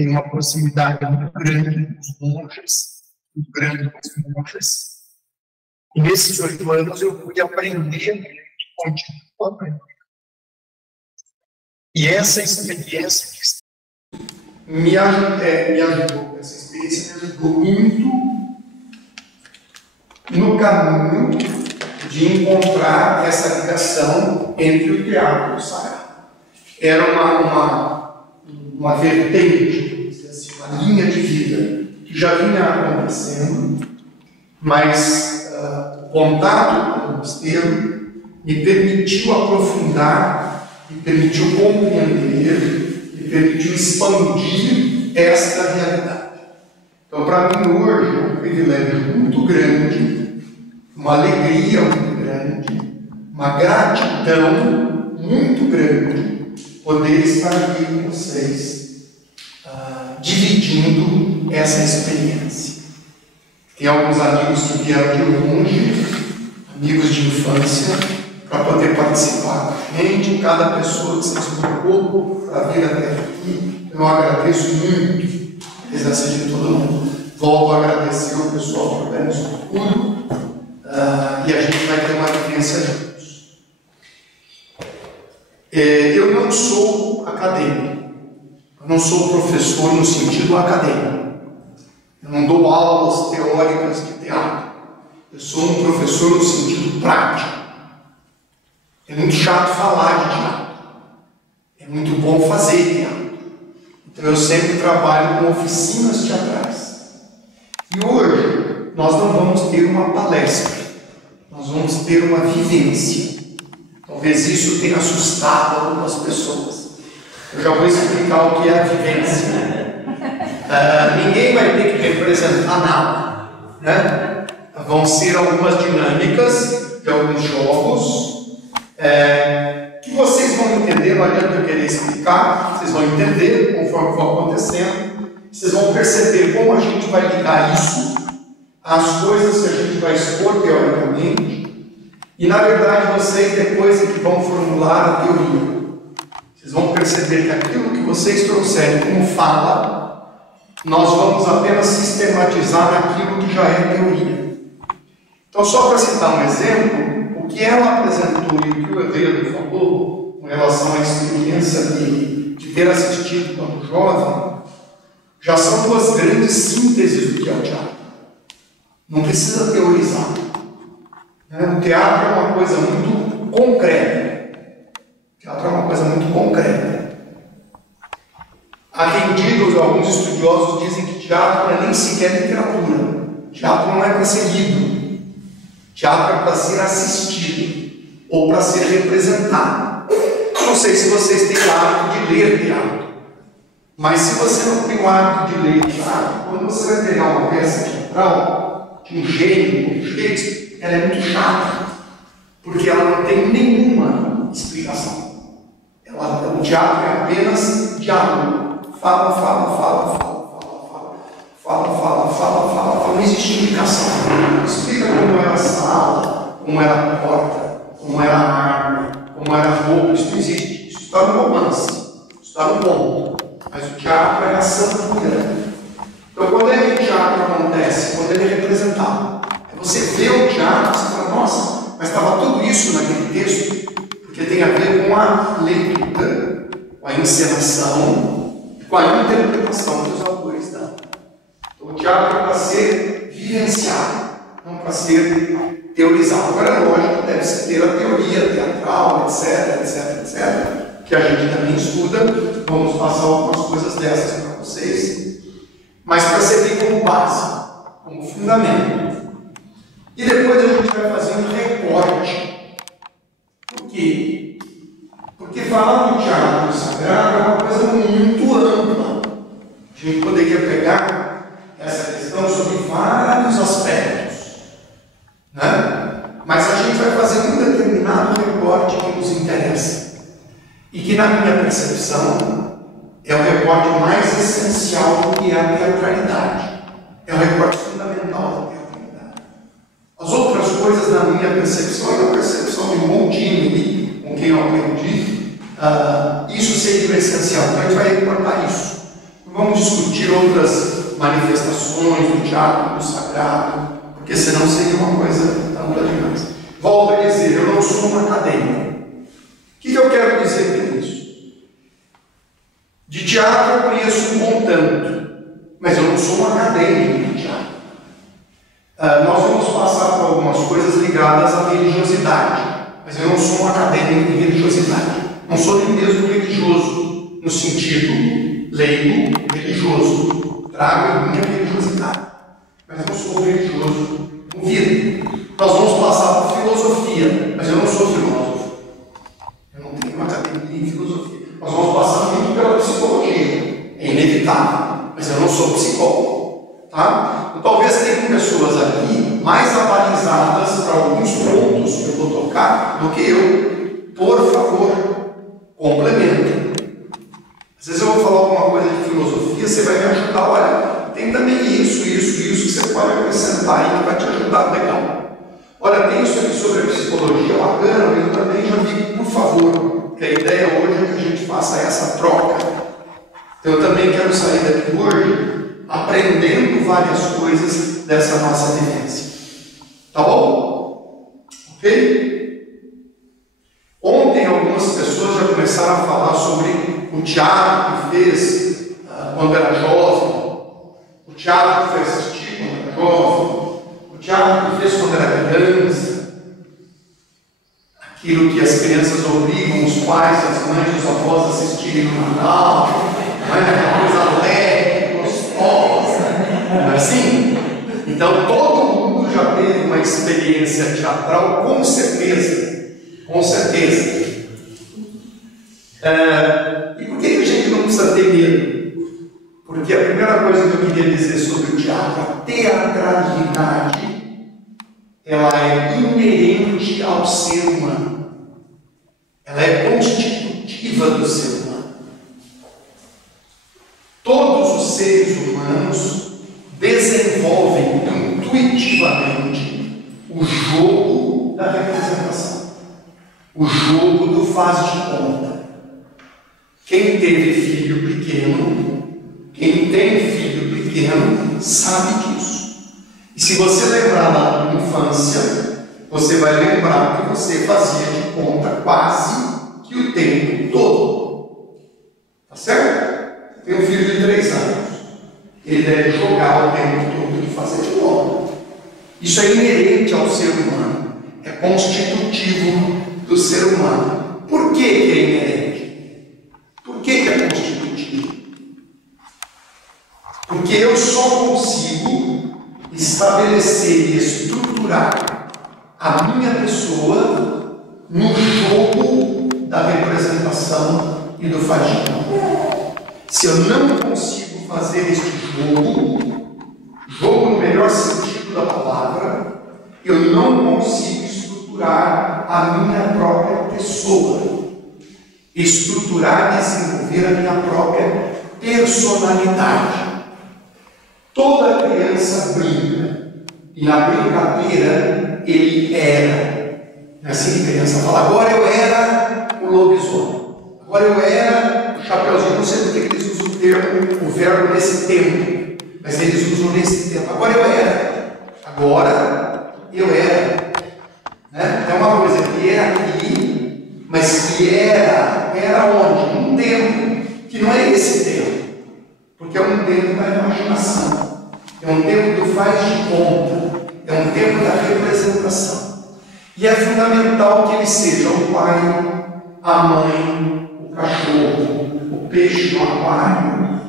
tem uma proximidade muito grande com os monges, muito grande com os monges. E nesses 8 anos eu pude aprender e continuo aprendendo. E essa experiência me ajudou, essa experiência me ajudou muito no caminho de encontrar essa ligação entre o teatro e o sagrado. Era uma vertente, assim, uma linha de vida que já vinha acontecendo, mas o contato com o mosteiro me permitiu aprofundar, me permitiu compreender, me permitiu expandir esta realidade. Então, para mim, hoje, é um privilégio muito grande, uma alegria muito grande, uma gratidão muito grande poder estar aqui com vocês, dividindo essa experiência. Tem alguns amigos que vieram de longe, amigos de infância, para poder participar com a gente, cada pessoa que se deslocou para vir até aqui. Eu agradeço muito a presença de todo mundo. Volto a agradecer o pessoal que organizou tudo, e a gente vai ter uma vivência juntos. Eu não sou acadêmico, eu não sou professor no sentido acadêmico. Eu não dou aulas teóricas de teatro. Eu sou um professor no sentido prático. É muito chato falar de teatro. É muito bom fazer teatro. Então eu sempre trabalho com oficinas teatrais. E hoje nós não vamos ter uma palestra. Nós vamos ter uma vivência. Talvez isso tenha assustado algumas pessoas. Eu já vou explicar o que é a vivência. Ninguém vai ter que representar nada, né? Vão ser algumas dinâmicas de alguns jogos que vocês vão entender, não adianta eu querer explicar, vocês vão entender conforme for acontecendo, vocês vão perceber como a gente vai ligar isso às coisas que a gente vai expor teoricamente, e na verdade vocês depois é que vão formular a teoria. Vocês vão perceber que aquilo que vocês trouxerem como fala, nós vamos apenas sistematizar naquilo que já é teoria. Então, só para citar um exemplo, o que ela apresentou e o que o Everardo falou com relação à experiência de ter assistido quando jovem, já são duas grandes sínteses do que é o teatro. Não precisa teorizar. O teatro é uma coisa muito concreta. O teatro é uma coisa muito concreta. Há quem diga, alguns estudiosos dizem que teatro não é nem sequer literatura. Teatro não é para ser lido. Teatro é para ser assistido ou para ser representado. Não sei se vocês têm o hábito de ler teatro, mas se você não tem o hábito de ler teatro, quando você vai pegar uma peça teatral de um gênio como Shakespeare, ela é muito chata, porque ela não tem nenhuma explicação. O teatro é apenas diálogo. Fala, não existe indicação. Explica como era a sala, como era a porta, como era a arma, como era a roupa. Isso não existe. Isso está no romance, isso está no conto. Mas o teatro é ação pura. Então, quando é que o teatro acontece? Quando ele é representado. Você vê o teatro, você fala, nossa, mas estava tudo isso naquele texto, porque tem a ver com a leitura, com a encenação, com a interpretação que os autores dão. Então, o teatro é para ser vivenciado, não para ser teorizado. Agora, é lógico, deve-se ter a teoria teatral, etc., que a gente também estuda. Vamos passar algumas coisas dessas para vocês, mas para servir como base, como fundamento. E depois a gente vai fazer um recorte. Por quê? Porque falar do teatro sagrado é uma coisa muito ampla. A gente poderia pegar essa questão sobre vários aspectos, né? Mas a gente vai fazer um determinado recorte que nos interessa e que, na minha percepção, é o recorte mais essencial do que é a teatralidade. É o recorte fundamental da teatralidade. As outras coisas, na minha percepção, e na percepção de um bom time com quem eu aprendi, isso seria o essencial. Então a gente vai recortar isso. Vamos discutir existir outras manifestações do teatro, do sagrado, porque senão seria uma coisa ampla demais. Volto a dizer, eu não sou um acadêmico. O que eu quero dizer com isso? De teatro eu conheço um bom tanto, mas eu não sou um acadêmico de teatro. Nós vamos passar por algumas coisas ligadas à religiosidade, mas eu não sou um acadêmico de religiosidade. Não sou nem mesmo religioso, no sentido leigo religioso. Trago a minha religiosidade, mas não sou religioso com vida. Nós vamos passar por filosofia, mas eu não sou filósofo. Eu não tenho uma academia em filosofia. Nós vamos passar muito pela psicologia. É inevitável, mas eu não sou psicólogo. Tá? Então, talvez tenham pessoas aqui mais avalizadas para alguns pontos que eu vou tocar do que eu. Por favor, complemento. Às vezes eu vou falar alguma coisa de filosofia, você vai me ajudar. Olha, tem também isso que você pode acrescentar aí que vai te ajudar. Legal. Olha, tem isso aqui sobre a psicologia, bacana, mas eu também já digo, por favor, que a ideia hoje é que a gente faça essa troca. Então, eu também quero sair daqui hoje aprendendo várias coisas dessa nossa vivência. Tá bom? Ok? Ontem algumas pessoas já começaram a falar sobre o teatro que fez quando era jovem, o teatro que foi assistir quando era jovem, o teatro que fez quando era criança, aquilo que as crianças obrigam os pais, as mães, os avós a assistirem no Natal, não é aquela coisa leve, gostosa, não é assim? Então todo mundo já teve uma experiência teatral, com certeza, com certeza. E por que a gente não precisa ter medo? Porque a primeira coisa que eu queria dizer sobre o teatro, a teatralidade, ela é inerente ao ser humano. Ela é constitutiva do ser humano. Todos os seres humanos desenvolvem intuitivamente o jogo da representação, o jogo do faz de conta. Quem teve filho pequeno, quem tem filho pequeno, sabe disso. E se você lembrar da tua infância, você vai lembrar que você fazia de conta quase que o tempo todo. Tá certo? Você tem um filho de 3 anos. Ele deve jogar o tempo todo e fazer de conta. Isso é inerente ao ser humano. É constitutivo do ser humano. Por que é inerente? Por que é constitutivo? Porque eu só consigo estabelecer e estruturar a minha pessoa no jogo da representação e do fagino. Se eu não consigo fazer este jogo no melhor sentido da palavra, eu não consigo estruturar a minha própria pessoa, estruturar e desenvolver a minha própria personalidade. Toda criança brinca, e na brincadeira ele era. Não é assim que a criança fala, agora eu era o lobisomem, agora eu era o Chapeuzinho. Não sei porque eles usam o verbo nesse tempo, mas eles usam nesse tempo. Agora eu era, agora eu era. Né? É uma coisa que é aqui, mas que era onde? Um tempo, que não é esse tempo, porque é um tempo da imaginação. É um tempo do faz de conta, é um tempo da representação. E é fundamental que ele seja o pai, a mãe, o cachorro, o peixe no aquário,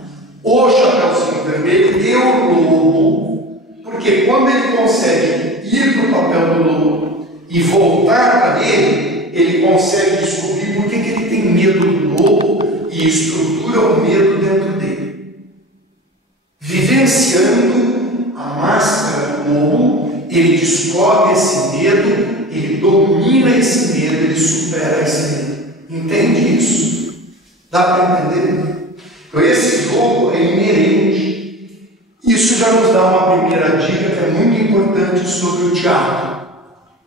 o Chapeuzinho Vermelho e o lobo, porque quando ele consegue ir para o papel do lobo e voltar para ele consegue descobrir por que ele tem medo do lobo e estrutura o medo dentro dele. Vivenciando a máscara do lobo, ele descobre esse medo, ele domina esse medo, ele supera esse medo. Entende isso? Dá para entender? Então esse jogo é inerente. Isso já nos dá uma primeira dica que é muito importante sobre o teatro.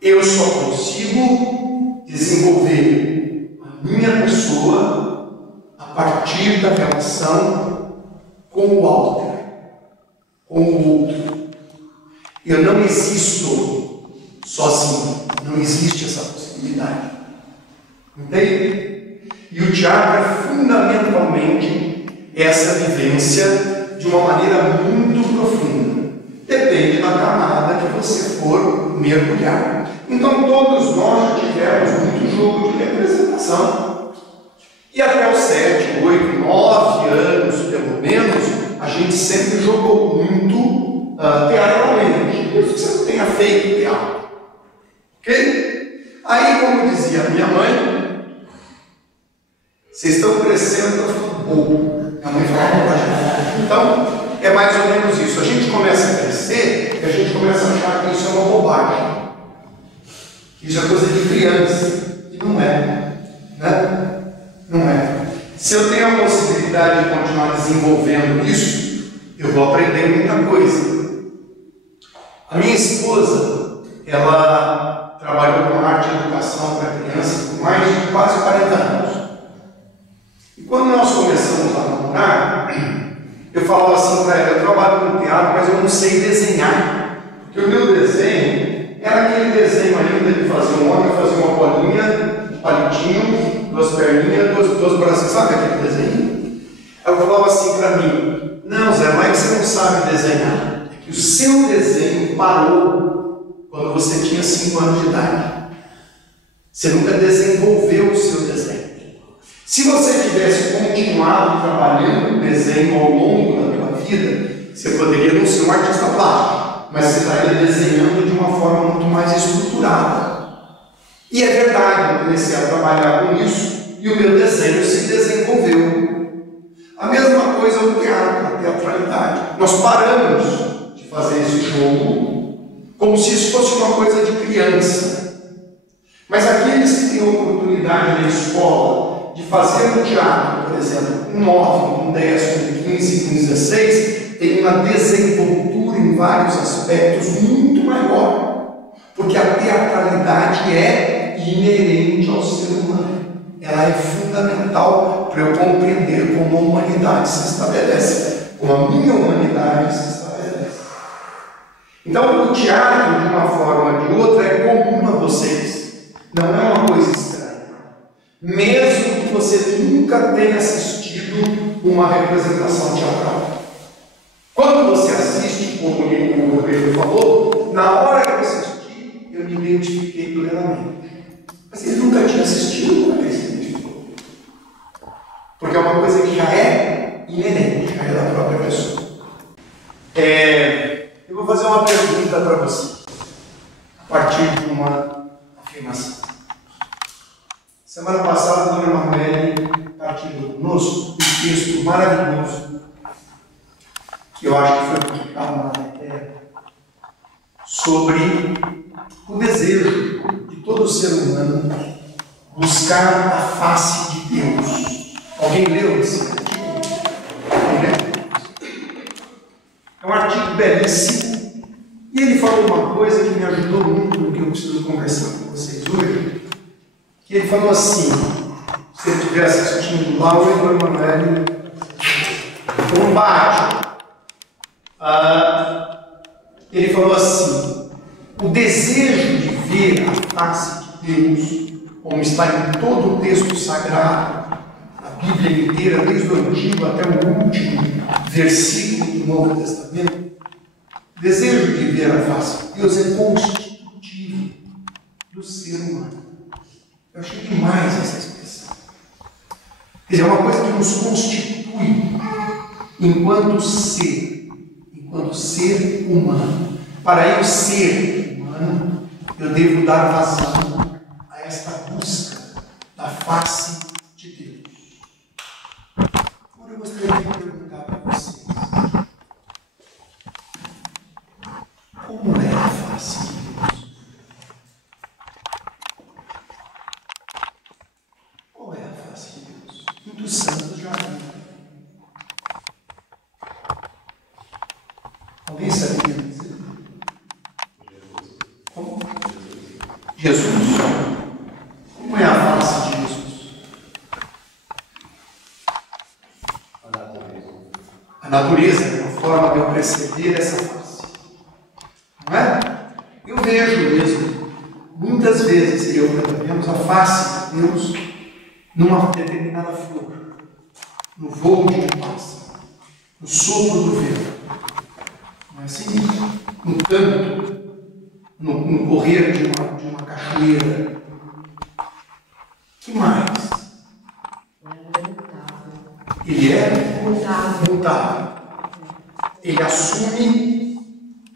Eu só consigo desenvolver a minha pessoa a partir da relação com o alter. Eu não existo sozinho. Não existe essa possibilidade. Entende? E o teatro é fundamentalmente essa vivência de uma maneira muito profunda. Depende da camada que você for mergulhar. Então todos nós já tivemos muito jogo de representação. E até os 7, 8, 9 anos, pelo menos, a gente sempre jogou muito teatralmente. Mesmo que você não tenha feito teatro. Ok? Aí, como dizia a minha mãe, vocês estão crescendo para ficar bobo. Minha mãe falava para a gente. Então, é mais ou menos isso. A gente começa a crescer e a gente começa a achar que isso é uma bobagem. Isso é coisa de criança. E não é. Né? Não é. Se eu tenho a possibilidade de continuar desenvolvendo isso, eu vou aprender muita coisa. A minha esposa, ela trabalhou com arte e educação para criança por mais de quase 40 anos. E quando nós começamos a namorar, eu falava assim para ela: eu trabalho com teatro, mas eu não sei desenhar. Porque o meu desenho era aquele desenho ainda de fazer um homem, fazer uma bolinha, um palitinho, duas perninhas, dois braços, sabe aquele desenho? Ela falava assim para mim: não, Zé, não é que você não sabe desenhar, é que o seu desenho parou quando você tinha 5 anos de idade. Você nunca desenvolveu o seu desenho. Se você tivesse continuado trabalhando no desenho ao longo da tua vida, você poderia não ser um artista plástico, mas você estaria desenhando de uma forma muito mais estruturada. E é verdade, eu comecei a trabalhar com isso e o meu desenho se desenvolveu. A mesma coisa no teatro, a teatralidade. Nós paramos de fazer esse jogo como se isso fosse uma coisa de criança. Mas aqueles que têm oportunidade na escola de fazer no teatro, por exemplo, com 9, com 10, com 15, com 16, tem uma desenvoltura em vários aspectos muito maior. Porque a teatralidade é inerente ao ser humano. Ela é fundamental para eu compreender como a humanidade se estabelece, como a minha humanidade se estabelece. Então, o teatro, de uma forma ou de outra, é comum a vocês. Não é uma coisa estranha. Mesmo que você nunca tenha assistido uma representação teatral. Quando você assiste, como o Rodrigo falou, na hora que você assistir, eu me identifiquei plenamente. Mas ele nunca tinha assistido, como é que ele se identificou? Porque é uma coisa que já é inerente, já é da própria pessoa. Eu vou fazer uma pergunta para você, a partir de uma afirmação. Semana passada, a Dona Marmele partilhou conosco um texto maravilhoso, que eu acho que foi publicado na matéria, sobre o desejo de todo ser humano buscar a face de Deus. Alguém leu esse artigo? Alguém leu? É um artigo belíssimo, e ele falou uma coisa que me ajudou muito no que eu preciso conversar com vocês hoje. Que ele falou assim, se ele estivesse assistindo lá, o Eduardo Emanuele combate. Ele falou assim: o desejo de ver a face de Deus, como está em todo o texto sagrado, a Bíblia inteira, desde o Antigo até o último versículo do Novo Testamento, o desejo de ver a face de Deus é constitutivo do ser humano. Eu achei demais essa expressão. Quer dizer, é uma coisa que nos constitui enquanto ser humano. Para eu ser humano, eu devo dar vazão a esta busca da face de Deus. Agora eu gostaria de perguntar para vocês: como é a face de Deus? Qual é a face de Deus? Muitos santos já viram. Alguém sabia dizer? Como? Jesus. Como é a face de Jesus? A natureza é uma forma de eu perceber essa face. Não é? muitas vezes eu vemos a face de Deus numa determinada flor, no voo de um pássaro, no sopro do vento. Não é assim? No canto, no correr de uma cachoeira. Que mais? Ele é mutável. Ele assume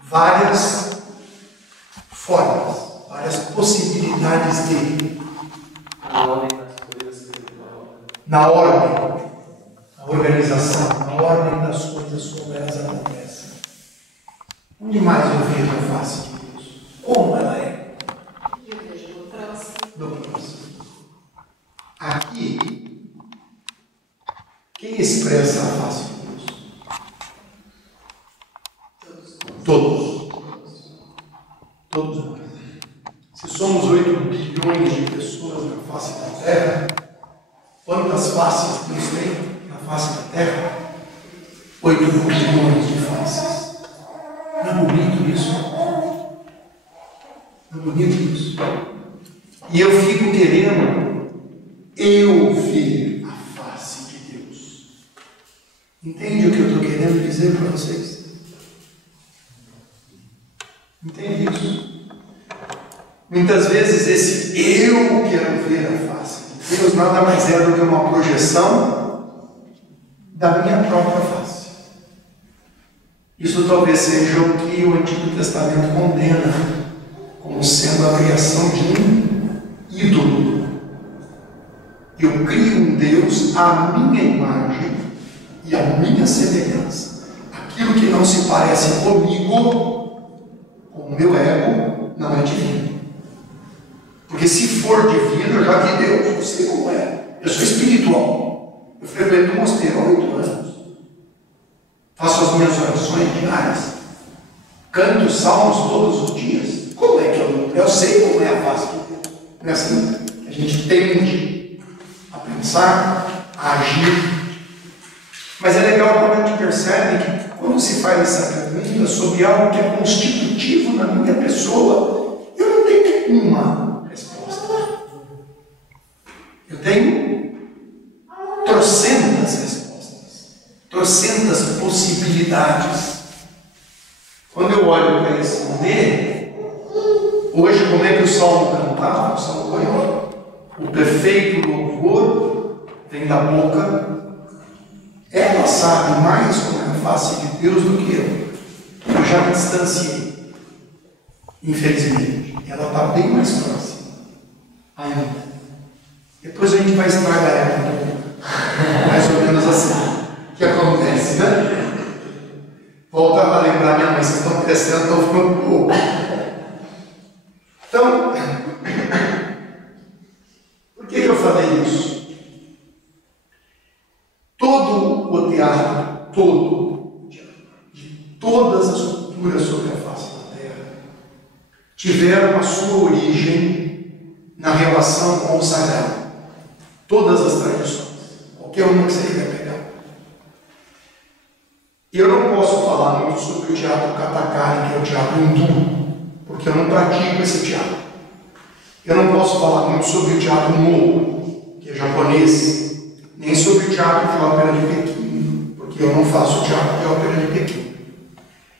várias formas, várias possibilidades dele. Na ordem, na organização, na ordem das coisas como elas acontecem. Onde mais eu vejo a face de Deus? Como ela é? Eu vejo no próximo. No próximo. Aqui, quem expressa a face de Deus? Todos. Todos nós. Se somos 8 bilhões de pessoas na face da Terra, quantas faces Deus tem na face da Terra? 8 bilhões de faces. Não é bonito isso? Não é bonito isso? E eu fico querendo ver a face de Deus. Entende o que eu estou querendo dizer para vocês? Entende isso? Muitas vezes esse eu quero ver a face de Deus nada mais é do que uma projeção da minha própria face. Isso talvez seja o que o Antigo Testamento condena como sendo a criação de um ídolo. Eu crio um Deus à minha imagem e à minha semelhança. Aquilo que não se parece comigo, com o meu ego, não é divino. Porque se for divino, eu já vi Deus, eu sei como é. Eu sou espiritual. Eu frequento o mosteiro há 8 anos. Faço as minhas orações diárias. Canto os salmos todos os dias. Como é que eu sei como é a face de Deus? Não é assim que a gente tende a pensar, a agir. Mas é legal quando a gente percebe que quando se faz essa pergunta sobre algo que é constitutivo na minha pessoa, eu não tenho uma resposta. Eu tenho trocentas respostas, trocentas possibilidades. Quando eu olho para responder, hoje como é que o Salmo cantava? O Salmo foi, o perfeito louvor vem da boca. Ela sabe mais como é a face de Deus do que eu. Eu já me distanciei. Infelizmente. Ela está bem mais próxima ainda. Depois a gente vai estragar ela. Mais ou menos assim. O que acontece, né? Volta a lembrar minha mãe, se estão crescendo, estou ficando pouco. Então, por que eu falei isso? Todo o teatro, de todas as culturas sobre a face da Terra, tiveram a sua origem na relação com o sagrado. Todas as tradições, qualquer uma que você quiser pegar. Eu não posso falar muito sobre o teatro Kathakali, que é o teatro hindu, porque eu não pratico esse teatro. Eu não posso falar muito sobre o teatro Mo, que é japonês, nem sobre o teatro de ópera de Pequim, porque eu não faço teatro de ópera de Pequim.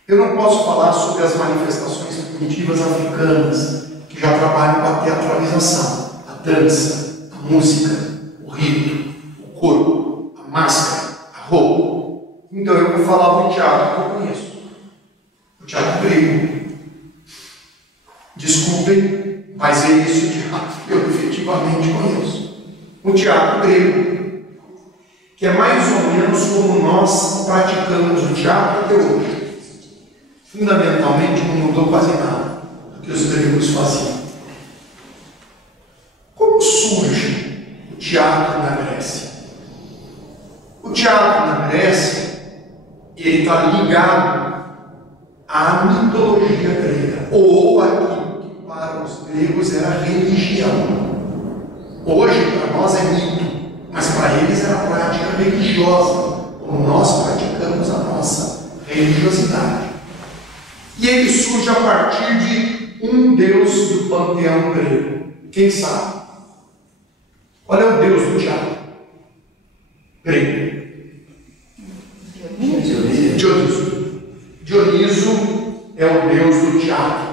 Eu não posso falar sobre as manifestações primitivas africanas, que já trabalham com a teatralização, a dança, a música, o rito, o corpo, a máscara, a roupa. Então eu vou falar do teatro que eu conheço, o teatro grego. Desculpem, mas é esse o teatro que eu efetivamente conheço. O teatro grego, que é mais ou menos como nós praticamos o teatro até hoje. Fundamentalmente não mudou quase nada do que os gregos faziam. Como surge o teatro na Grécia? O teatro na Grécia, ele está ligado à mitologia grega, ou aquilo que para os gregos era religião. Hoje, para nós, é mito. Mas para eles era prática religiosa, como nós praticamos a nossa religiosidade. E ele surge a partir de um deus do panteão grego. Quem sabe? Qual é o deus do teatro grego? Dioniso. Dioniso é o deus do teatro.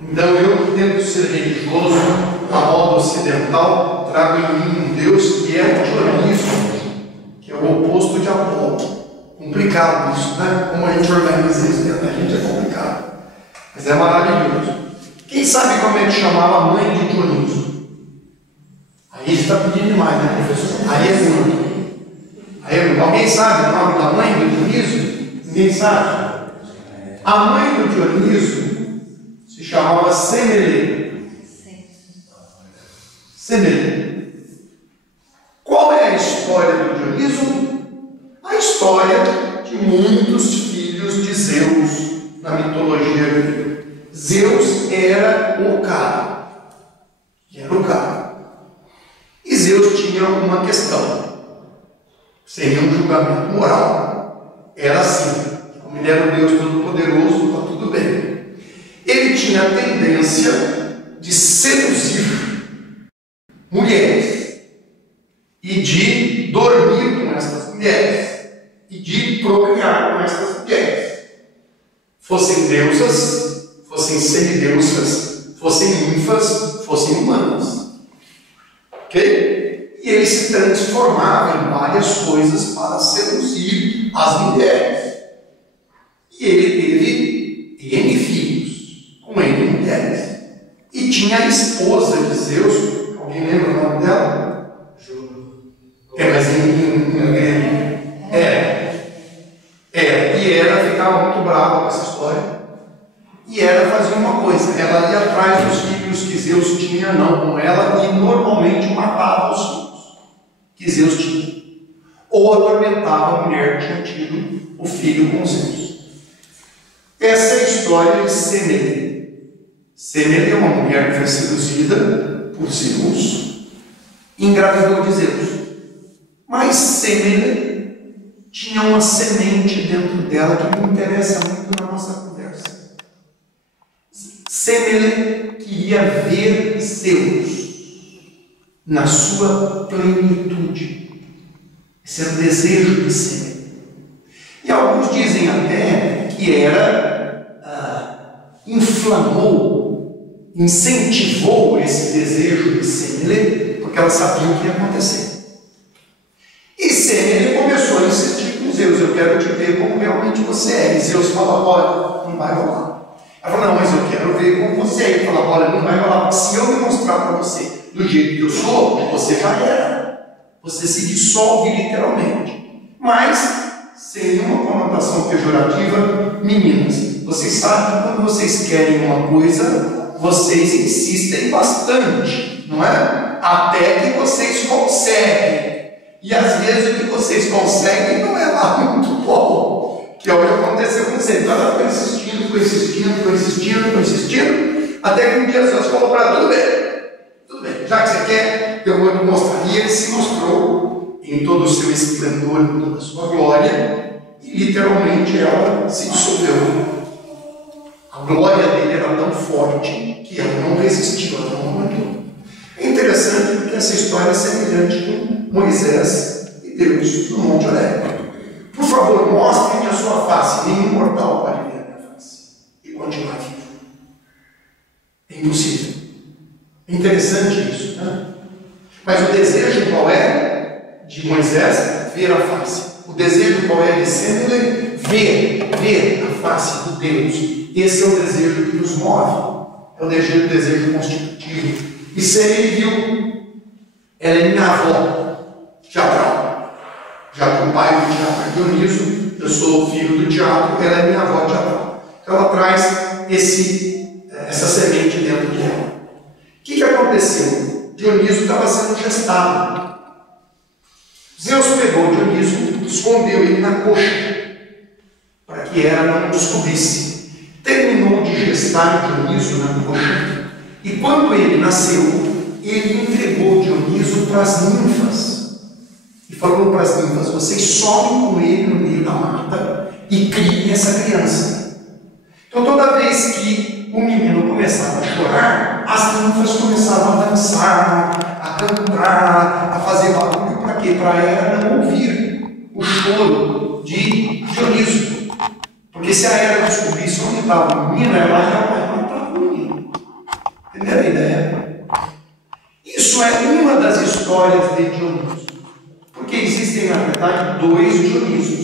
Então eu, tento ser religioso, a moda ocidental, trago em mim um Deus que é o Dioniso, que é o oposto de Apolo. Complicado isso, né? Como a gente organiza isso dentro da gente é complicado. Mas é maravilhoso. Quem sabe como é que chamava a mãe de Dioniso? Aí está pedindo demais, né, professor? Aí é muito. Alguém sabe o nome da mãe do Dioniso? Ninguém sabe? A mãe do Dioniso se chamava Semele. Semele. Qual é a história do Dioniso? A história de muitos filhos de Zeus na mitologia grega. Zeus era o cara. E Zeus tinha uma questão. Seria um julgamento moral. Era assim. Como ele era o Deus Todo-Poderoso, está tudo bem. Ele tinha a tendência de seduzir mulheres e de dormir com essas mulheres e de procriar com essas mulheres. Fossem deusas, fossem semideusas, fossem ninfas, fossem humanas. Ok? E ele se transformava em várias coisas para seduzir as mulheres. E ele teve N filhos com N mulheres. E tinha a esposa de Zeus. Alguém lembra o nome dela? Mas em grego. E ela ficava muito brava com essa história. E ela fazia uma coisa: ela ia atrás dos filhos que Zeus tinha, não com ela, e normalmente matava os filhos que Zeus tinha. Ou atormentava a mulher que tinha tido o filho com Zeus. Essa é a história de Semele. Semele é uma mulher que foi seduzida por Zeus e engravidou de Zeus. Mas Semele tinha uma semente dentro dela que me interessa muito na nossa conversa. Semele queria ver Zeus na sua plenitude. Esse era o desejo de Semele. E alguns dizem até que inflamou, incentivou esse desejo de Semele, porque ela sabia o que ia acontecer. E Semele começou a insistir com Zeus: eu quero te ver como realmente você é. E Zeus fala: olha, não vai rolar. Ela fala: não, mas eu quero ver como você é. Ele fala: olha, não vai rolar, porque se eu me mostrar para você do jeito que eu sou, você já era. Você se dissolve literalmente. Mas, sem nenhuma conotação pejorativa, meninas, vocês sabem que quando vocês querem uma coisa, vocês insistem bastante, não é? Até que vocês conseguem. E às vezes o que vocês conseguem não é lá muito bom, que é o que aconteceu com você. Então ela foi insistindo, até que um dia Deus falou para ela: tudo bem, já que você quer, eu vou te mostrar. E ele se mostrou em todo o seu esplendor, em toda a sua glória, e literalmente ela se dissolveu. A glória dele era tão forte que ela não resistiu, ela não aguentou. É interessante porque essa história é semelhante com Moisés e Deus no Monte Horebe. Por favor, mostre-me a sua face. Nenhum mortal pode ver a minha face e continuar vivo. É impossível. É interessante isso, né? Mas o desejo qual é? De Moisés, ver a face. O desejo qual é de Semele? Ver a face de Deus. Esse é o desejo que nos move. É o desejo constitutivo. E Semele viu: ela é minha avó teatral. Já que o pai do teatro é Dioniso, eu sou o filho do teatro, ela é minha avó teatral. Então ela traz essa semente dentro dela. O que aconteceu? Dioniso estava sendo gestado. Zeus pegou Dioniso, escondeu ele na coxa, para que ela não descobrisse. Terminou de gestar Dioniso na coxa, e quando ele nasceu, ele entregou Dioniso para as ninfas. E falou para as ninfas: vocês sobem com ele no meio da mata e criem essa criança. Então, toda vez que o menino começava a chorar, as ninfas começavam a dançar, a cantar, a fazer barulho. Para quê? Para Hera não ouvir o choro de Dioniso. Porque se a Hera descobrisse onde estava o menino, ela ia matar o menino. Entenderam a ideia? Isso é uma das histórias de Dioniso. Porque existem, na verdade, 2 Dionisos.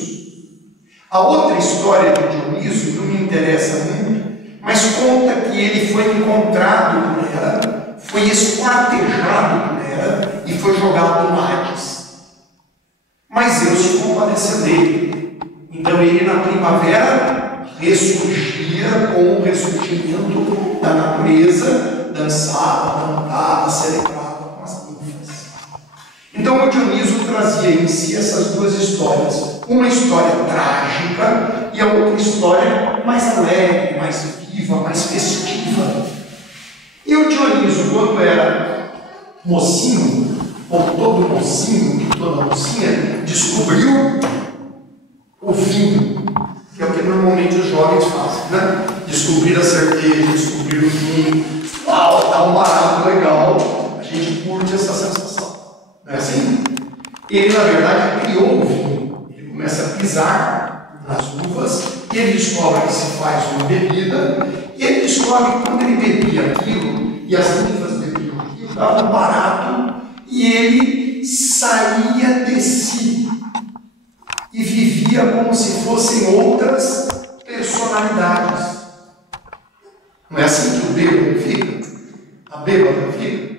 A outra história de Dioniso não me interessa muito, mas conta que ele foi encontrado por Hera, foi esquartejado por Hera e foi jogado no Hades. Mas Zeus se compadeceu dele. Então ele, na primavera, ressurgia com o ressurgimento da natureza, dançava, cantava, celebrava com as ninfas. Então o Dioniso trazia em si essas 2 histórias. Uma história trágica e a outra história mais alegre, mais viva, mais festiva. E o Dioniso, quando era mocinho, ou todo mocinho, toda mocinha, descobriu o vinho, que é o que normalmente os jovens fazem, né? Descobrir a cerveja, descobrir o vinho, dá um barato legal, a gente curte essa sensação. Não é assim? Ele, na verdade, criou o vinho. Começa a pisar nas uvas e ele descobre que se faz uma bebida e ele descobre que quando ele bebia aquilo e as ninfas bebiam aquilo, dava um barato e ele saía de si e vivia como se fossem outras personalidades. Não é assim que o bêbado fica? A bêbada fica?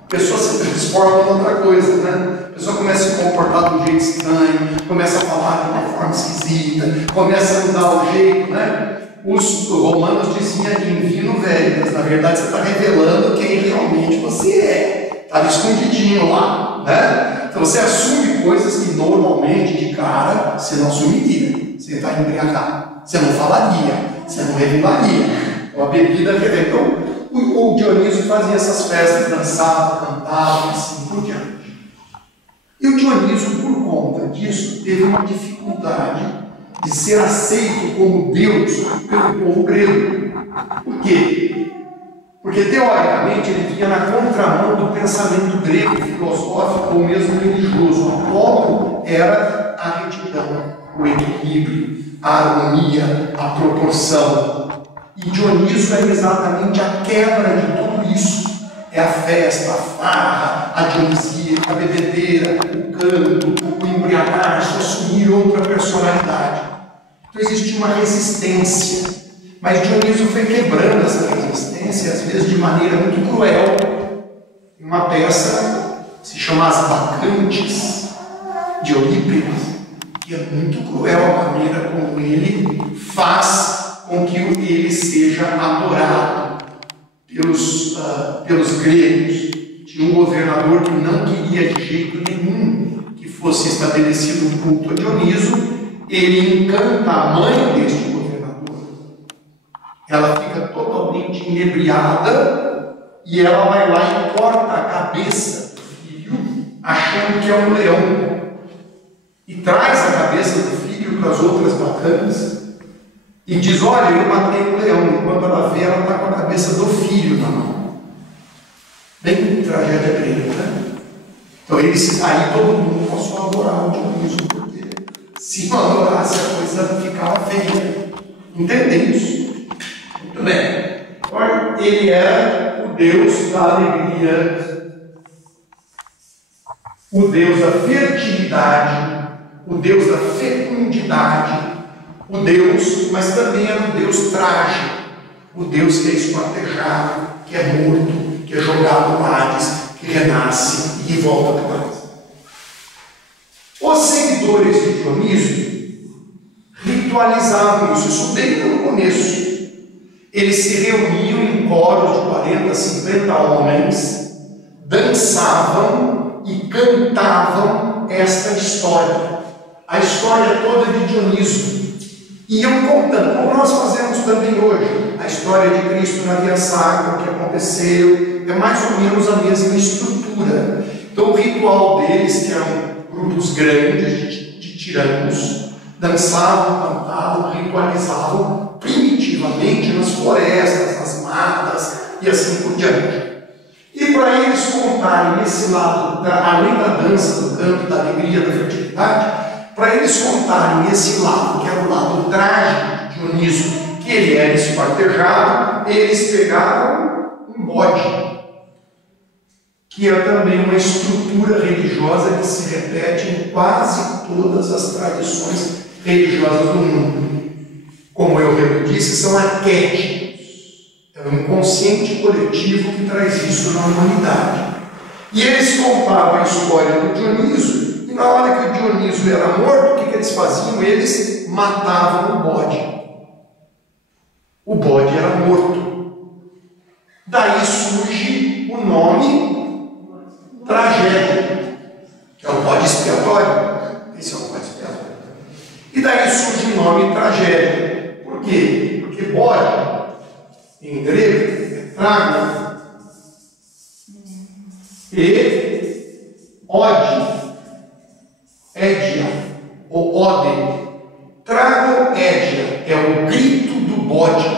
A pessoa se transforma em outra coisa, né? A pessoa começa a se comportar de um jeito estranho, começa a falar de uma forma esquisita, começa a mudar o jeito, né? Os romanos diziam em vino velho, mas na verdade você está revelando quem realmente você é. Estava escondidinho lá, né? Então você assume coisas que normalmente de cara você não assumiria. Você está embriagado, você não falaria, você não revelaria. Então a bebida revela. Então o Dioniso fazia essas festas, dançava, cantava e assim por diante. E o Dioniso, por conta disso, teve uma dificuldade de ser aceito como Deus pelo povo grego. Por quê? Porque, teoricamente, ele vinha na contramão do pensamento grego, filosófico ou mesmo religioso. O Apolo era a retidão, o equilíbrio, a harmonia, a proporção. E Dioniso é exatamente a quebra de tudo isso. É a festa, a farra, a dionisia, a bebedeira, o canto, o embriagar-se, assumir outra personalidade. Então existe uma resistência. Mas Dioniso foi quebrando essa resistência, às vezes de maneira muito cruel. Uma peça que se chama As Bacantes, de Eurípides, que é muito cruel a maneira como ele faz com que ele seja adorado pelos gregos. Tinha um governador que não queria de jeito nenhum que fosse estabelecido um culto a Dioniso. Ele encanta a mãe deste governador. Ela fica totalmente inebriada e ela vai lá e corta a cabeça do filho, achando que é um leão, e traz a cabeça do filho para as outras bacanas e diz: olha, eu matei um leão. E quando ela vê, ela está com a cabeça do filho na mão. Bem tragédia grega, né? Então aí todo mundo passou a adorar o Dioniso, porque se não adorasse a coisa ficava feia. Entendem isso? Muito bem. Então, ele era o Deus da alegria, o Deus da fertilidade, o Deus da fecundidade, o Deus, mas também era o Deus trágico, o Deus que é esquartejado, que é morto, que é jogado no Hades, que renasce e volta para o Hades. Os seguidores de Dioniso ritualizavam isso bem no começo. Eles se reuniam em coros de 40, 50 homens, dançavam e cantavam esta história, a história toda de Dioniso. Iam contando, como nós fazemos também hoje, a história de Cristo na Via Sacra, o que aconteceu, é mais ou menos a mesma estrutura. Então o ritual deles, que eram grupos grandes de tiranos, dançavam, cantavam, ritualizavam primitivamente primitivamente nas florestas, nas matas e assim por diante. E para eles contarem esse lado, além da dança, do canto, da alegria, da fertilidade, para eles contarem esse lado, que era o lado trágico de Dioniso, que ele era esquartejado, eles pegavam um bode, que é também uma estrutura religiosa que se repete em quase todas as tradições religiosas do mundo. Como eu disse, são arquétipos. É o inconsciente coletivo que traz isso na humanidade. E eles contavam a história do Dioniso, e na hora que o Dioniso era morto, o que eles faziam? Eles matavam o bode. O bode era morto. Daí surge o nome tragédia, que é o bode expiatório. Esse é o bode expiatório. E daí surge o nome tragédia. Por quê? Porque bode, em grego, é trago, e ode, édia, ou ode. Trago, édia, é o grito do bode,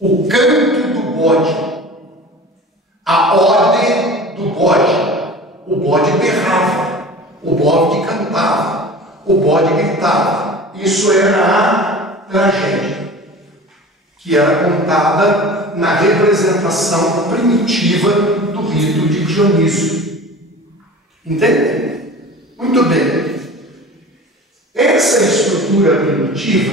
o canto do bode, a ode do bode. O bode berrava, o bode cantava, o bode gritava. Isso era a tragédia, que era contada na representação primitiva do rito de Dioniso. Entende? Muito bem. Essa estrutura primitiva,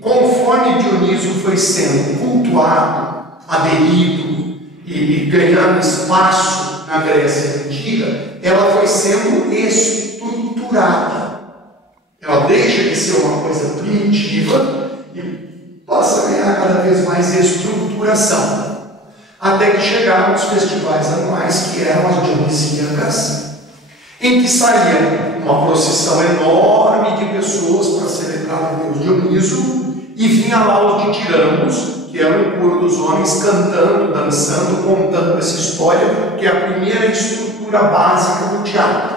conforme Dioniso foi sendo cultuado, aderido e ganhando espaço na Grécia Antiga, ela foi sendo estruturada. Ela deixa de ser uma coisa primitiva e passa a ganhar cada vez mais estruturação. Até que chegaram os festivais anuais, que eram as dionisíacas, em que saía uma procissão enorme de pessoas para celebrar o deus Dioniso, e vinha lá os ditirambos, que era o coro dos homens cantando, dançando, contando essa história, que é a primeira estrutura básica do teatro.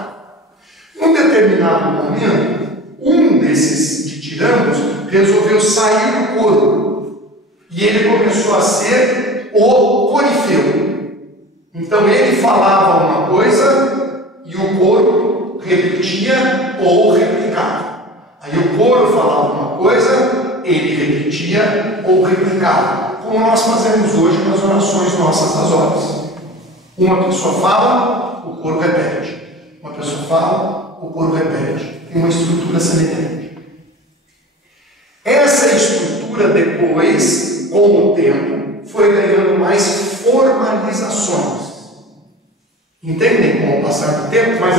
Num determinado momento, um desses ditirambos resolveu sair do coro, e ele começou a ser o corifeu. Então ele falava uma coisa e o coro repetia ou replicava. Aí o coro falava uma coisa, ele repetia ou replicava, como nós fazemos hoje nas orações nossas das horas. Uma pessoa fala, o coro repete. Uma pessoa fala, o coro repete. Tem uma estrutura semelhante. Essa estrutura depois, com o tempo, foi ganhando mais formalizações. Entendem com o passar do tempo? Mas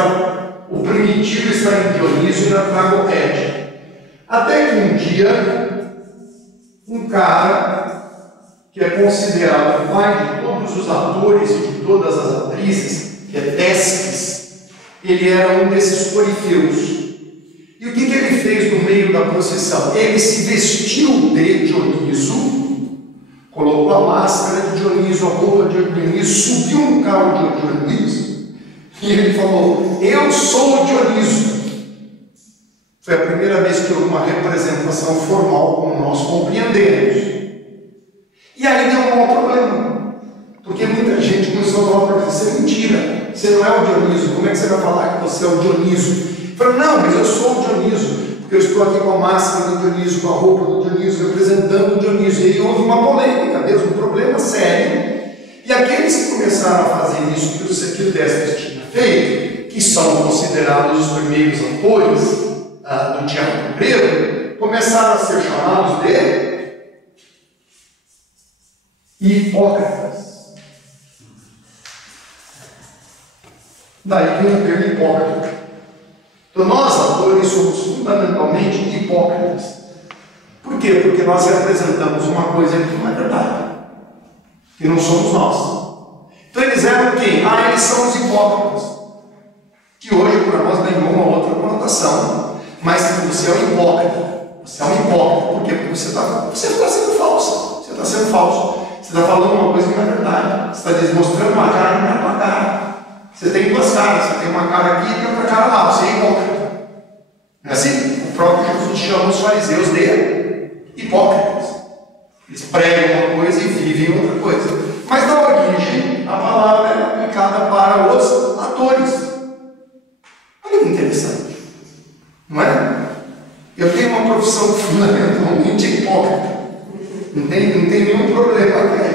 o primitivo está em Dioniso e na tragédia. Até que um dia, um cara que é considerado o pai de todos os atores e de todas as atrizes, que é Tésquis, ele era um desses corifeus. E o que ele fez no meio da procissão? Ele se vestiu de Dioniso, colocou a máscara de Dioniso, a roupa de Dioniso, subiu no carro de Dioniso, e ele falou: eu sou Dioniso. Foi a primeira vez que houve uma representação formal como nós compreendemos. E aí deu um maior problema, porque muita gente começou a falar para você: isso é mentira, você não é o Dioniso, como é que você vai falar que você é o Dioniso? Eu falei: não, mas eu sou o Dioniso, porque eu estou aqui com a máscara do Dioniso, com a roupa do Dioniso, representando o Dioniso. E aí houve uma polêmica mesmo, um problema sério. E aqueles que começaram a fazer isso que o Tésquis tinha feito, que são considerados os primeiros atores do teatro grego, começaram a ser chamados de hipócritas. Daí vem o termo hipócrita. Então nós, atores, somos fundamentalmente hipócritas. Por quê? Porque nós representamos uma coisa que não é verdade, que não somos nós. Então eles eram quem? Eles são os hipócritas, que hoje para nós ganhou uma outra conotação. Mas você é um hipócrita. Você é um hipócrita. Por quê? Porque você está sendo falso. Você está sendo falso. Você está falando uma coisa que não é verdade. Você está mostrando uma cara que não é a tua cara. Você tem duas caras. Você tem uma cara aqui e outra cara lá. Você é hipócrita. Não é assim? O próprio Jesus chama os fariseus de hipócritas. Eles pregam uma coisa e vivem outra coisa. Mas na origem, a palavra é aplicada para os atores. Olha que interessante. Não é? Eu tenho uma profissão fundamentalmente hipócrita. Não tem nenhum problema aqui.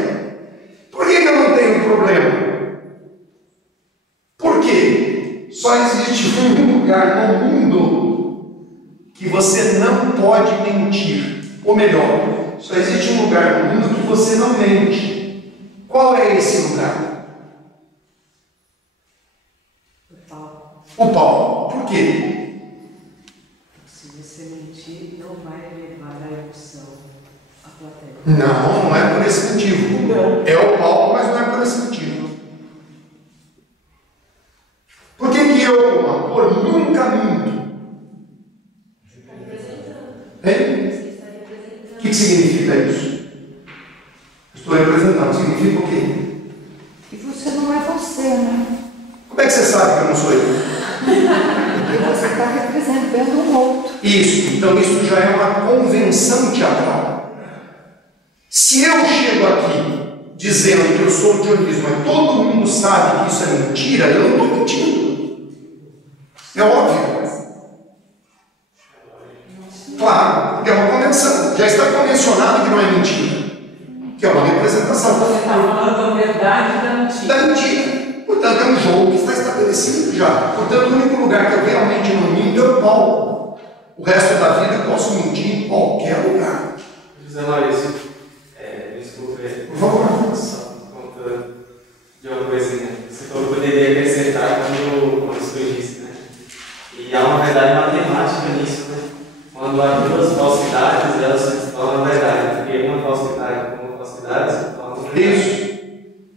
Por que eu não tenho problema? Porque só existe um lugar no mundo que você não pode mentir. Ou melhor, só existe um lugar no mundo que você não mente. Qual é esse lugar? O pau. Por quê? Se você mentir, não vai levar a emoção à plateia. Não é por esse motivo. Não. É o palco, mas não é por esse motivo. Por que eu, como ator, nunca minto? Você está representando. Hein? Você está representando. O que significa isso? Estou representando. Significa o quê? E você não é você, né? Como é que você sabe que eu não sou eu? Porque você está representando um outro. Isso. Então isso já é uma convenção teatral. Se eu chego aqui dizendo que eu sou o Dionísio, mas todo mundo sabe que isso é mentira, eu não estou mentindo. É óbvio. Claro, porque é uma convenção. Já está convencionado que não é mentira. Que é uma representação. Você está falando a verdade da mentira. Da mentira. Portanto, é um jogo que está estabelecido já. Portanto, o único lugar que eu realmente não minto é o palco. O resto da vida eu posso mentir em qualquer lugar. José Maurício, desculpe, Por favor. só por conta de uma coisinha. Você falou que poderia acrescentar quando surgisse, né? E há uma verdade matemática nisso, né? Quando há duas falsidades, elas se tornam verdade. Porque uma falsidade com uma falsidade se torna verdade. Isso.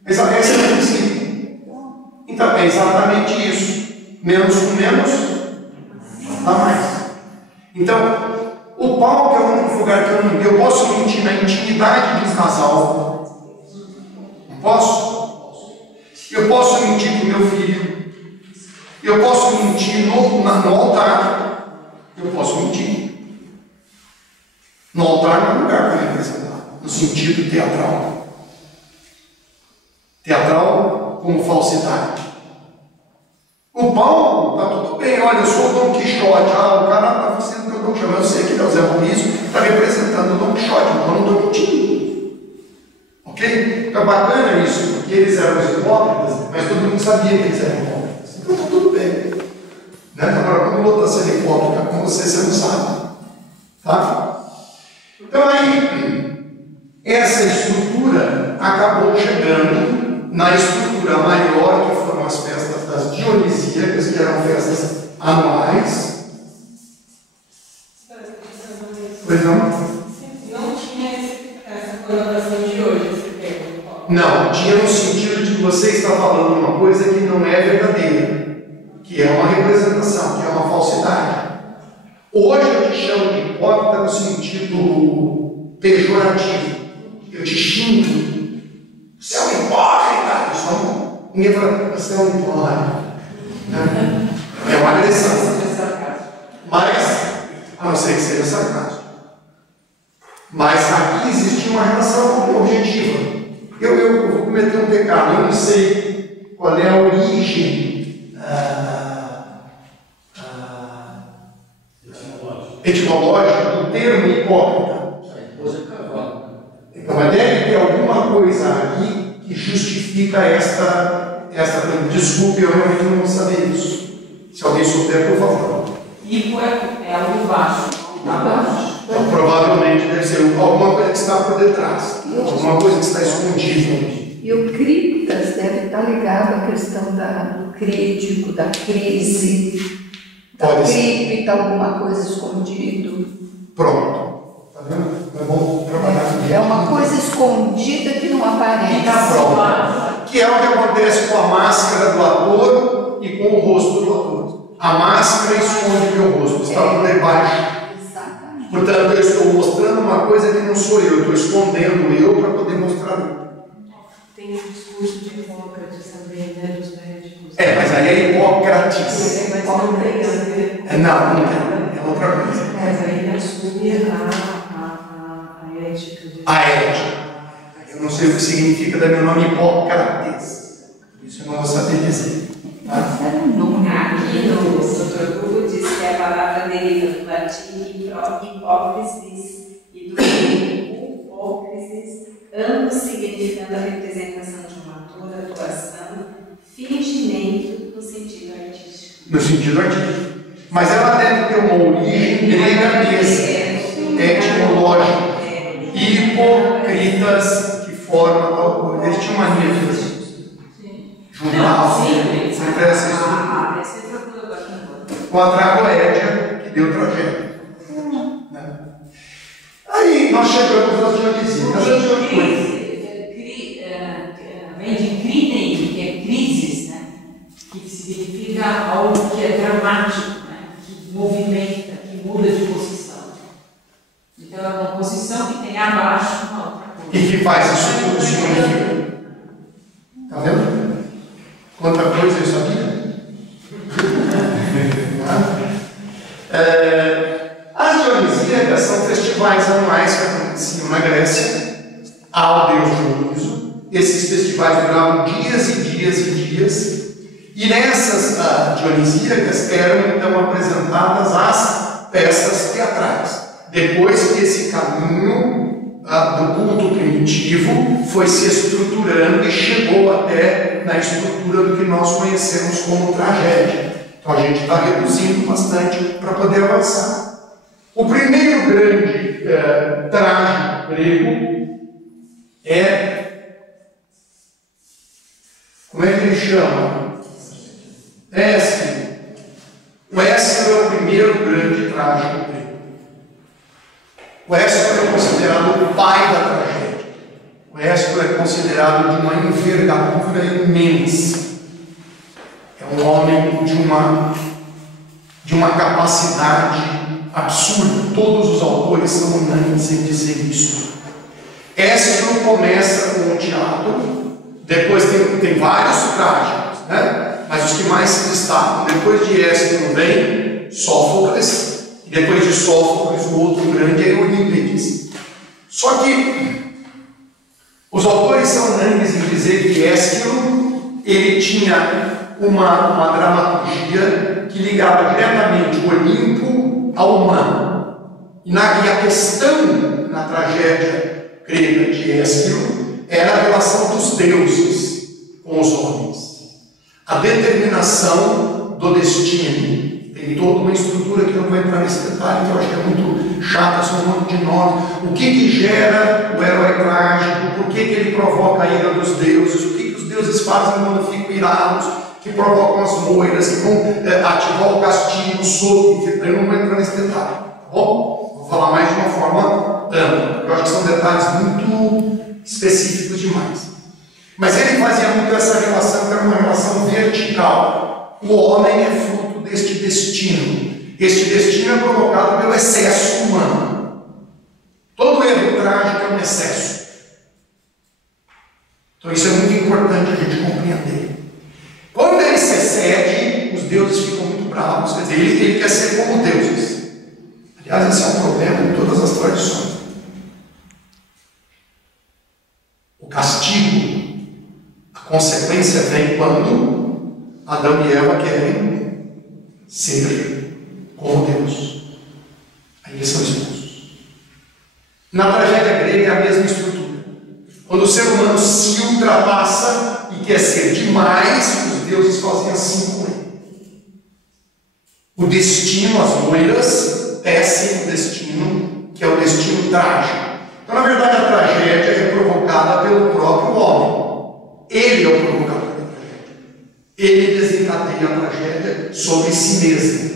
Esse é o princípio. Então, é exatamente isso. Menos com menos, dá mais. Então, o palco é o único lugar que eu não. Eu posso mentir na intimidade de casal. Não posso? Eu posso mentir com meu filho. Eu posso mentir no altar. Eu posso mentir. No altar não é um lugar para representar, no sentido teatral. Teatral como falsidade. O palco, está tudo bem, olha, eu sou o Dom Quixote, o cara está fazendo o que eu estou chamando, eu sei que é o Zé Maurício, está representando o Dom Quixote, então eu não estou mentindo. Ok? Então é bacana isso, porque eles eram os hipócritas, mas todo mundo sabia que eles eram hipócritas. Então está tudo bem. Né? Agora, quando o outro está sendo hipócrita com você não sabe. Tá? Então aí, essa estrutura acabou chegando na estrutura maior, que foram as festas das dionisíacas, que eram festas anuais. Pois não? Não tinha essa conotação de hoje, esse termo. Não, tinha no sentido de que você está falando uma coisa que não é verdadeira, que é uma representação, que é uma falsidade. Hoje eu te chamo de hipócrita no sentido pejorativo. Eu te xingo. Você é um hipócrita. Ninguém fala, você é um hipócrita. É uma agressão. Mas, a não ser que seja sarcasmo. Mas aqui existia uma relação objetiva. Eu vou cometer um pecado, eu não sei qual é a origem etimológica do termo hipócrita. Então, mas deve ter alguma coisa aqui que justifica esta desculpe, eu realmente não vou saber isso. Se alguém souber, por favor. Hipo é algo baixo. Abaixo. Então, provavelmente deve ser alguma coisa que está por detrás, alguma coisa que está escondida. E o criptas deve estar ligado à questão do crítico, da crise, da Pode ser. cripta, alguma coisa escondido. Pronto. Está vendo? É bom trabalhar com isso. É uma coisa escondida que não aparece. Que é o que acontece com a máscara do ator e com o rosto do ator. A máscara esconde o meu rosto, está por debaixo. Exatamente. Portanto, eu estou mostrando uma coisa que não sou eu estou escondendo eu para poder mostrar eu. Tem um discurso de Hipócrates também, né, dos médicos. Mas aí é hipócrates. Mas não tem a ver. Não é outra coisa. Mas aí assume a ética de Aédia. Eu não sei o que significa dar meu nome Hipócrates. Isso eu não vou saber dizer. Tá? Aqui no Dr. Google diz que a palavra deriva do latim hipócrisis e do grego hipócrisis, ambos significando a representação de uma ator, atuação, fingimento no sentido artístico. No sentido artístico. Mas ela deve ter uma origem grega mesmo, etimológica. Hipócritas, que forma. Eles tinham mania de fazer isso. Juntar. Sempre é assim. Com a tragédia que deu tragédia. Aí nós chegamos às Dionisíacas. Vem de crinem, que é crises, né? Que significa algo que é dramático, né? Que movimenta, que muda de posição. Então é uma posição que tem abaixo uma outra coisa. E que faz isso tudo se modificar. Está vendo? Quanta coisa eu sabia? As Dionisíacas são festivais anuais que aconteciam na Grécia, ao deus Dioniso. Esses festivais duravam dias e dias e dias. E nessas Dionisíacas eram então apresentadas as peças teatrais. Depois que esse caminho do culto primitivo foi se estruturando e chegou até na estrutura do que nós conhecemos como tragédia. Então a gente está reduzindo bastante para poder avançar. O primeiro grande trágico grego é... Como é que ele chama? Ésquilo. O Ésquilo é o primeiro grande trágico grego. O Ésquilo é considerado o pai da tragédia. O Ésquilo é considerado de uma envergadura imensa. É um homem de uma capacidade absurda. Todos os autores são unânimes em dizer isso. Ésquilo começa com o teatro, depois tem vários trágicos, né? Mas os que mais se destacam, depois de Ésquilo vem Sófocles, e depois de Sófocles o outro grande é Eurípides. Só que os autores são unânimes em dizer que Ésquilo ele tinha uma dramaturgia que ligava diretamente o Olimpo ao humano. E a questão na tragédia grega de Ésquilo era a relação dos deuses com os homens. A determinação do destino. Tem toda uma estrutura que eu não vou entrar nesse detalhe, que eu acho que é muito chata, são um monte de nomes. O que gera o herói trágico? Por que ele provoca a ira dos deuses? O que os deuses fazem quando ficam irados? Que provocam as moiras, que vão ativar o castigo sobre. Eu não vou entrar nesse detalhe, tá bom? Vou falar mais de uma forma ampla, porque eu acho que são detalhes muito específicos demais. Mas ele fazia muito essa relação, que era uma relação vertical. O homem é fruto deste destino. Este destino é provocado pelo excesso humano. Todo erro trágico é um excesso. Então isso é muito importante a gente compreender. Quando ele se excede, os deuses ficam muito bravos. Quer dizer, ele quer ser como deuses. Aliás, esse é um problema em todas as tradições. O castigo, a consequência vem quando Adão e Eva querem ser como Deus. Aí eles são expulsos. Na tragédia grega é a mesma estrutura. Quando o ser humano se ultrapassa e quer ser demais, os deuses fazem assim com ele. O destino, as moiras, tecem o destino, que é o destino trágico. Então, na verdade, a tragédia é provocada pelo próprio homem. Ele é o provocador da tragédia. Ele desencadeia a tragédia sobre si mesmo,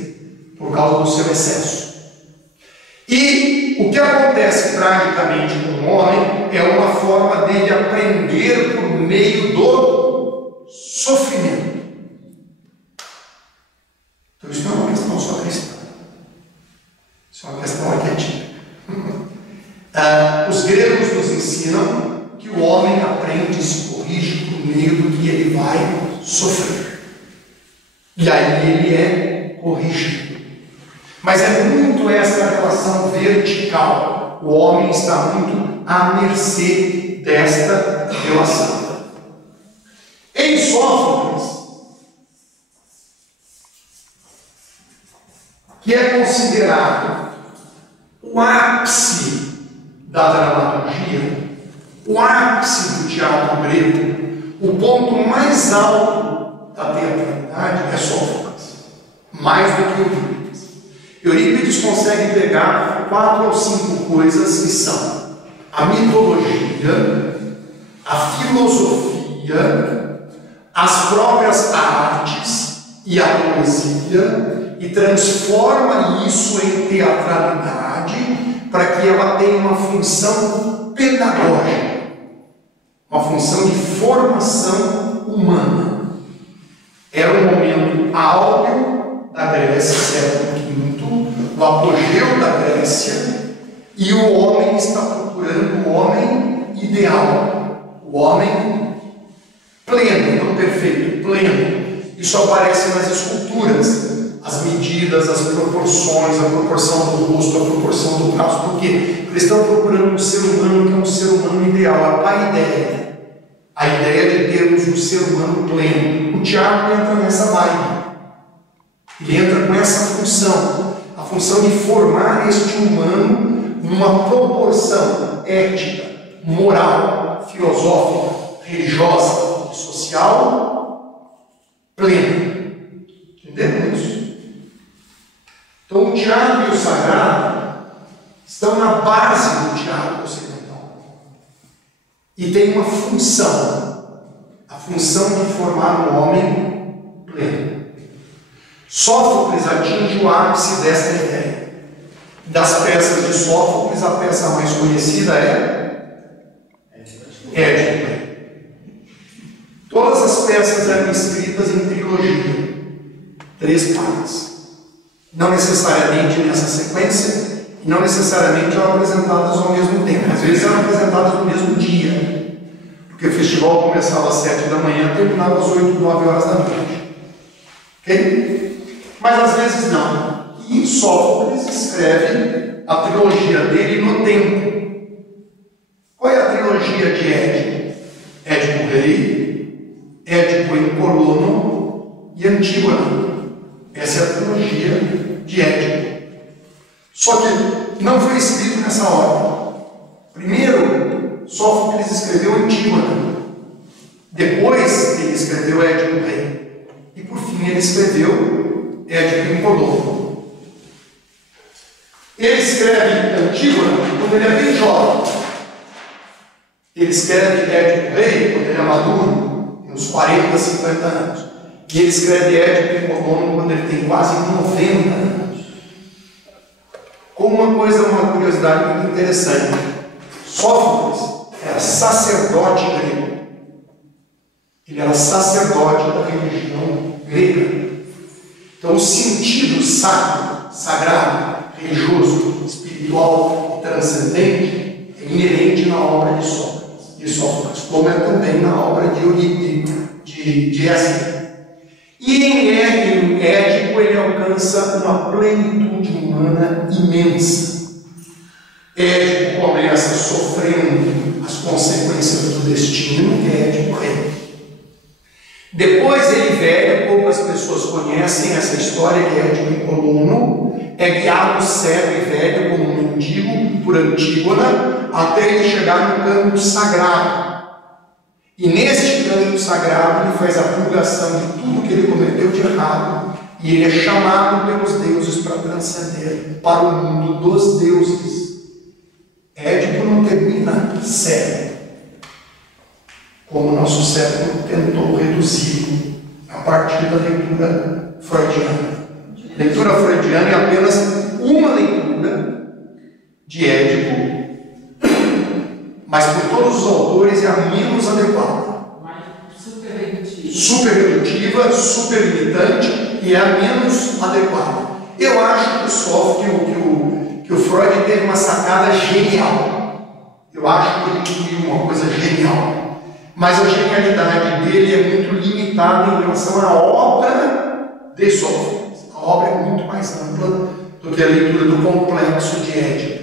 por causa do seu excesso. E o que acontece tragicamente com o homem é uma forma dele aprender por meio do sofrimento. Então isso não é uma questão só cristã. Isso é uma questão arquetípica. Os gregos nos ensinam que o homem aprende e se corrige por meio do que ele vai sofrer. E aí ele é corrigido. Mas é muito essa relação vertical. O homem está muito à mercê desta relação. Em Sófocles, que é considerado o ápice da dramaturgia, o ápice do teatro grego, o ponto mais alto da teatralidade é Sófocles, mais do que Eurípides. Eurípides consegue pegar 4 ou 5 coisas que são a mitologia, a filosofia, as próprias artes e a poesia, e transforma isso em teatralidade para que ela tenha uma função pedagógica, uma função de formação humana. Era um momento áureo da Grécia, século V, o apogeu da Grécia, e o homem está procurando o homem ideal, o homem pleno, não perfeito, pleno. Isso aparece nas esculturas, as medidas, as proporções, a proporção do rosto, a proporção do braço. Por quê? Porque eles estão procurando um ser humano que é um ser humano ideal, a ideia de termos um ser humano pleno. O teatro entra nessa vibe, ele entra com essa função, a função de formar este humano numa proporção ética, moral, filosófica, religiosa e social plena. Entenderam isso? Então o teatro e o sagrado estão na base do teatro ocidental e tem uma função, a função de formar um homem pleno. Sófocles atinge o ápice desta ideia. Das peças de Sófocles, a peça mais conhecida é Édipo. Todas as peças eram escritas em trilogia, 3 partes. Não necessariamente nessa sequência, e não necessariamente eram apresentadas ao mesmo tempo. Às vezes eram apresentadas no mesmo dia, porque o festival começava às 7 da manhã e terminava às 8, 9 horas da noite. Ok? Mas às vezes não. E Sófocles escreve a trilogia dele no tempo. Qual é a trilogia de Édipo? Édipo Rei, Édipo em Colono e Antígona. Essa é a trilogia de Édipo. Só que não foi escrito nessa ordem. Primeiro, Sófocles escreveu Antígona. Depois, ele escreveu Édipo Rei. E por fim, ele escreveu Édipo em Colono. Ele escreve Antígona quando ele é bem jovem. Ele escreve Édipo Rei quando ele é maduro, uns 40, 50 anos. E ele escreve Édipo em Colono quando ele tem quase 90 anos. Com uma curiosidade muito interessante. Sófocles era sacerdote grego. Ele era sacerdote da religião grega. Então o sentido sacro, sagrado, religioso, espiritual e transcendente é inerente na obra de Sófocles, como é também na obra de Eurípides, de Éschilo. E em Édipo ele alcança uma plenitude humana imensa. Édipo começa sofrendo as consequências do destino, que é Édipo Rei. Depois ele velho, poucas pessoas conhecem essa história de Édipo em Colono, é guiado cego e velho como um mendigo por Antígona, até ele chegar no campo sagrado. E neste campo sagrado ele faz a purgação de tudo que ele cometeu de errado, e ele é chamado pelos deuses para transcender para o mundo dos deuses. Édipo não termina cego, como o nosso século tentou reduzir a partir da leitura freudiana. A leitura freudiana é apenas uma leitura de Édipo, mas por todos os autores é a menos adequada. Super redutiva, super limitante, e é a menos adequada. Eu acho que o Freud teve uma sacada genial. Eu acho que ele incluiu uma coisa genial. Mas a genialidade dele é muito limitada em relação à obra de Sófocles. A obra é muito mais ampla do que a leitura do complexo de Édipo.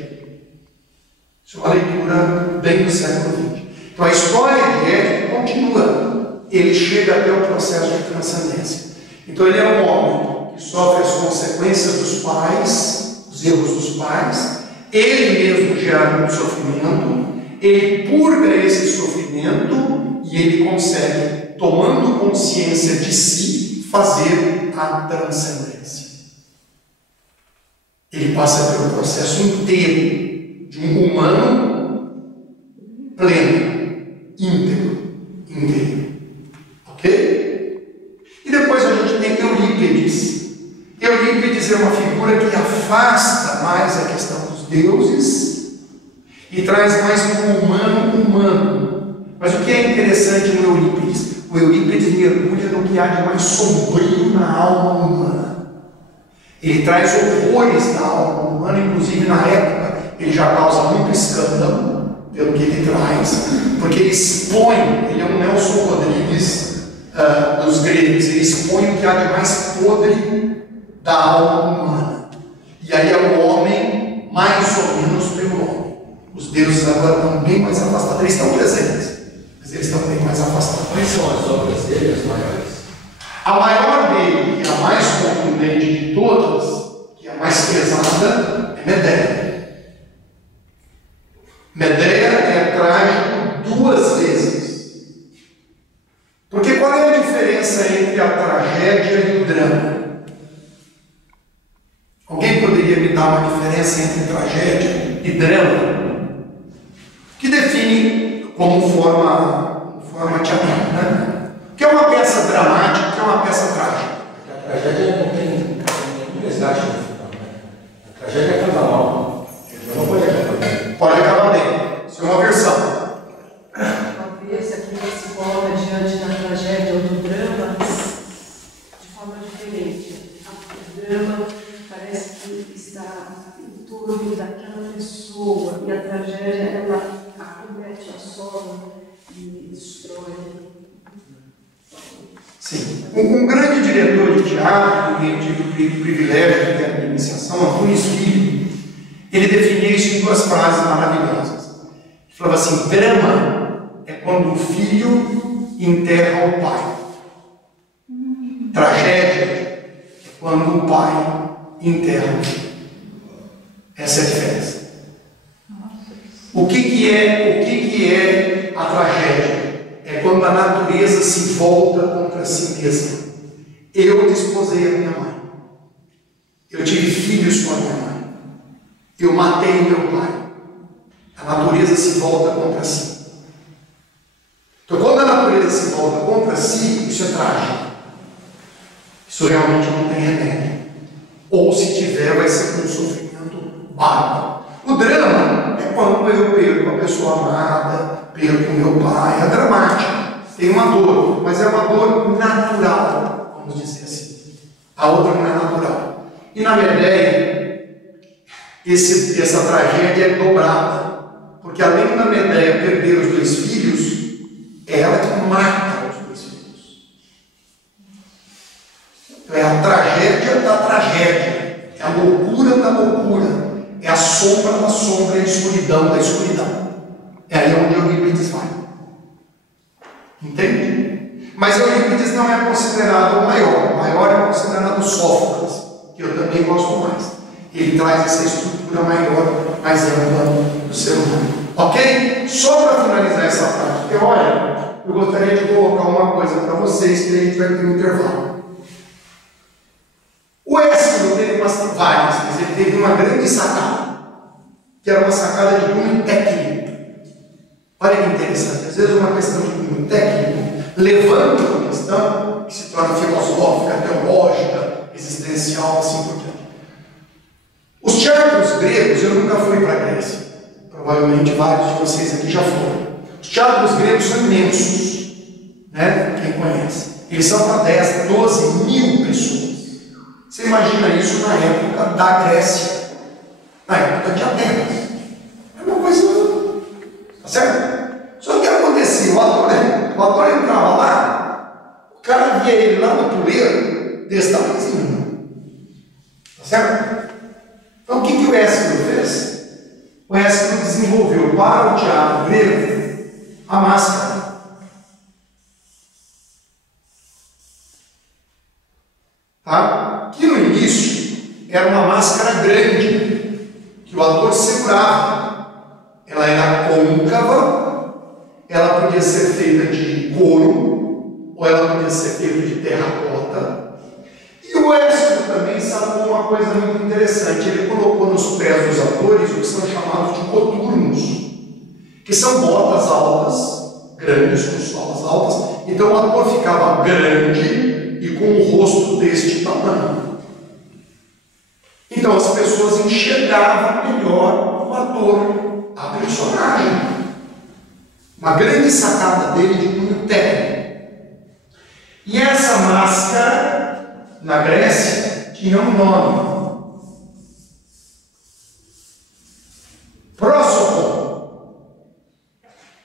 Isso é uma leitura bem do século XX. Então a história de Édipo continua. Ele chega até o processo de transcendência. Então ele é um homem que sofre as consequências dos pais, os erros dos pais, ele mesmo gera muito sofrimento, ele purga esse sofrimento e ele consegue, tomando consciência de si, fazer a transcendência. Ele passa pelo processo inteiro de um humano pleno, íntegro, inteiro. Ok? E depois a gente tem Eurípides. Eurípides é uma figura que afasta mais a questão dos deuses e traz mais um humano. Mas o que é interessante no Eurípides? O Eurípides mergulha no que há de mais sombrio na alma humana. Ele traz horrores da alma humana, inclusive na época ele já causa muito escândalo pelo que ele traz, porque ele expõe, ele é um Nelson Rodrigues dos gregos, ele expõe o que há de mais podre da alma humana. E aí é o homem mais ou menos pelo homem. Os deuses agora estão bem mais afastados, eles estão presentes, mas eles estão bem mais afastados. Quais são as obras dele, as maiores? A maior dele, que é a mais contundente de todas, que é a mais pesada, é Medéia. Medéia é trágico 2 vezes. Porque qual é a diferença entre a tragédia e o drama? Alguém poderia me dar uma diferença entre tragédia e drama? Que define como forma teatral, né? O que é uma peça dramática, o que é uma peça trágica? A tragédia não tem nenhum desgaste no final, né? A tragédia acaba mal. Não pode acabar bem. Pode acabar bem. Isso é uma versão. Talvez aqui se coloca diante da tragédia ou do drama de forma diferente. O drama parece que está em torno daquela pessoa e a tragédia ela acomete a sola e destrói. Sim. Um grande diretor de teatro, que eu tive o privilégio de ter a minha iniciação, Antunes Filho, ele definia isso em 2 frases maravilhosas. Ele falava assim: drama é quando o filho enterra o pai. Tragédia é quando o pai enterra o filho. Essa é a diferença. O que é a tragédia? É quando a natureza se volta contra si mesma. Eu desposei a minha mãe. Eu tive filhos com a minha mãe. Eu matei meu pai. A natureza se volta contra si. Então, quando a natureza se volta contra si, isso é trágico. Isso realmente não tem remédio. Ou se tiver, vai ser com um sofrimento bárbaro. O drama é quando eu perco a pessoa amada, perco meu pai. É dramático. Tem uma dor, mas é uma dor natural, vamos dizer assim. A outra não é natural. E na Medéia, essa tragédia é dobrada. Porque além da Medéia perder os 2 filhos, é ela que mata os 2 filhos. Então é a tragédia da tragédia. É a loucura da loucura. É a sombra da sombra e a escuridão da escuridão. É aí onde Eurípides vai. Entende? Mas Eurípides não é considerado o maior. O maior é considerado Sófocles, que eu também gosto mais. Ele traz essa estrutura maior, mais ampla do ser humano. Ok? Só para finalizar essa parte teórica, eu gostaria de colocar uma coisa para vocês, que a gente vai ter um intervalo. O Ésquilo teve várias, mas ele teve uma grande sacada, que era uma sacada de cunho técnico. Olha que interessante, às vezes uma questão de cunho técnico levanta uma questão que se torna filosófica, teológica, existencial, assim por diante. Os teatros gregos, eu nunca fui para a Grécia, provavelmente vários de vocês aqui já foram. Os teatros gregos são imensos, né? Quem conhece? Eles são para 10, 12 mil pessoas. Você imagina isso na época da Grécia, na época de Atenas. É uma coisa, tá certo? Só que o que acontecia? O ator entrava lá, o cara via ele lá no puleiro, desse tamanhozinho. Tá certo? Então o que o Ésquilo fez? O Ésquilo desenvolveu para o teatro grego a máscara. Tá? Que no início era uma máscara grande, que o ator segurava. Ela era côncava, ela podia ser feita de couro, ou ela podia ser feita de terracota. E o Écio também sacou uma coisa muito interessante. Ele colocou nos pés dos atores o que são chamados de coturnos, que são botas altas, grandes, com solas altas. Então o ator ficava grande e com o rosto deste tamanho. Então as pessoas enxergavam melhor o ator, a personagem. Uma grande sacada dele de cunho técnico. E essa máscara, na Grécia, tinha um nome: prosopon.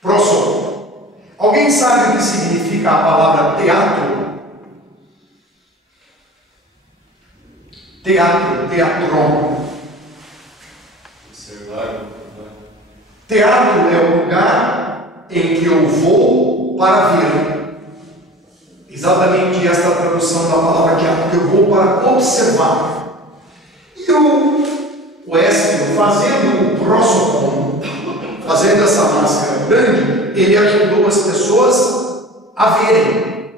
Prosopon. Alguém sabe o que significa a palavra teatro? Teatro, teatron. Teatro é o lugar em que eu vou para ver. Exatamente esta tradução da palavra teatro, que eu vou para observar. E o Écio, fazendo o prosopon, fazendo essa máscara grande, ele ajudou as pessoas a verem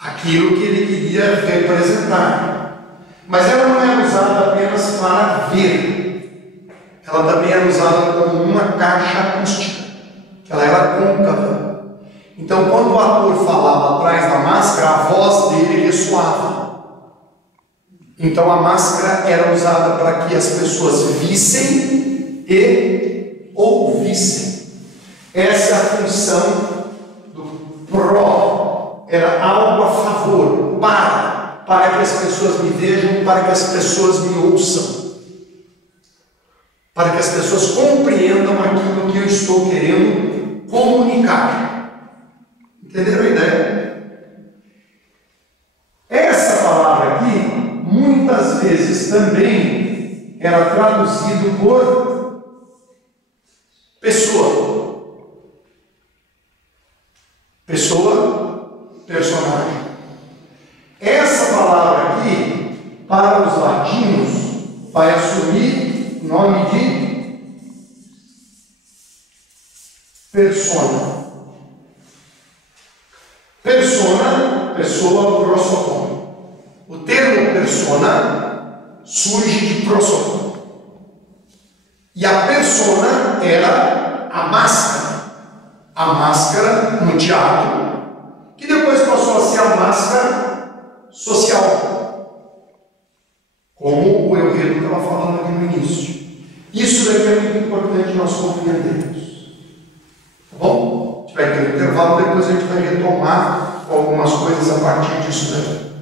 aquilo que ele queria representar. Mas ela não era usada apenas para ver, ela também era usada como uma caixa acústica, que ela era côncava. Então, quando o ator falava atrás da máscara, a voz dele ressoava. Então, a máscara era usada para que as pessoas vissem e ouvissem. Essa é a função do pró, era algo a favor, para que as pessoas me vejam, para que as pessoas me ouçam, para que as pessoas compreendam aquilo que eu estou querendo comunicar. Entenderam a ideia? Essa palavra aqui, muitas vezes também era traduzido por pessoa. Pessoa, personagem. Essa palavra aqui, para os latinos, vai assumir o nome de persona. Persona, pessoa, prosopon. O termo persona surge de prosopon. E a persona era a máscara no teatro, que depois passou a ser a máscara social, como o Euredo estava falando aqui no início. Isso daqui é muito importante nós compreendermos. Tá bom? A gente vai ter um intervalo, depois a gente vai retomar algumas coisas a partir disso daí.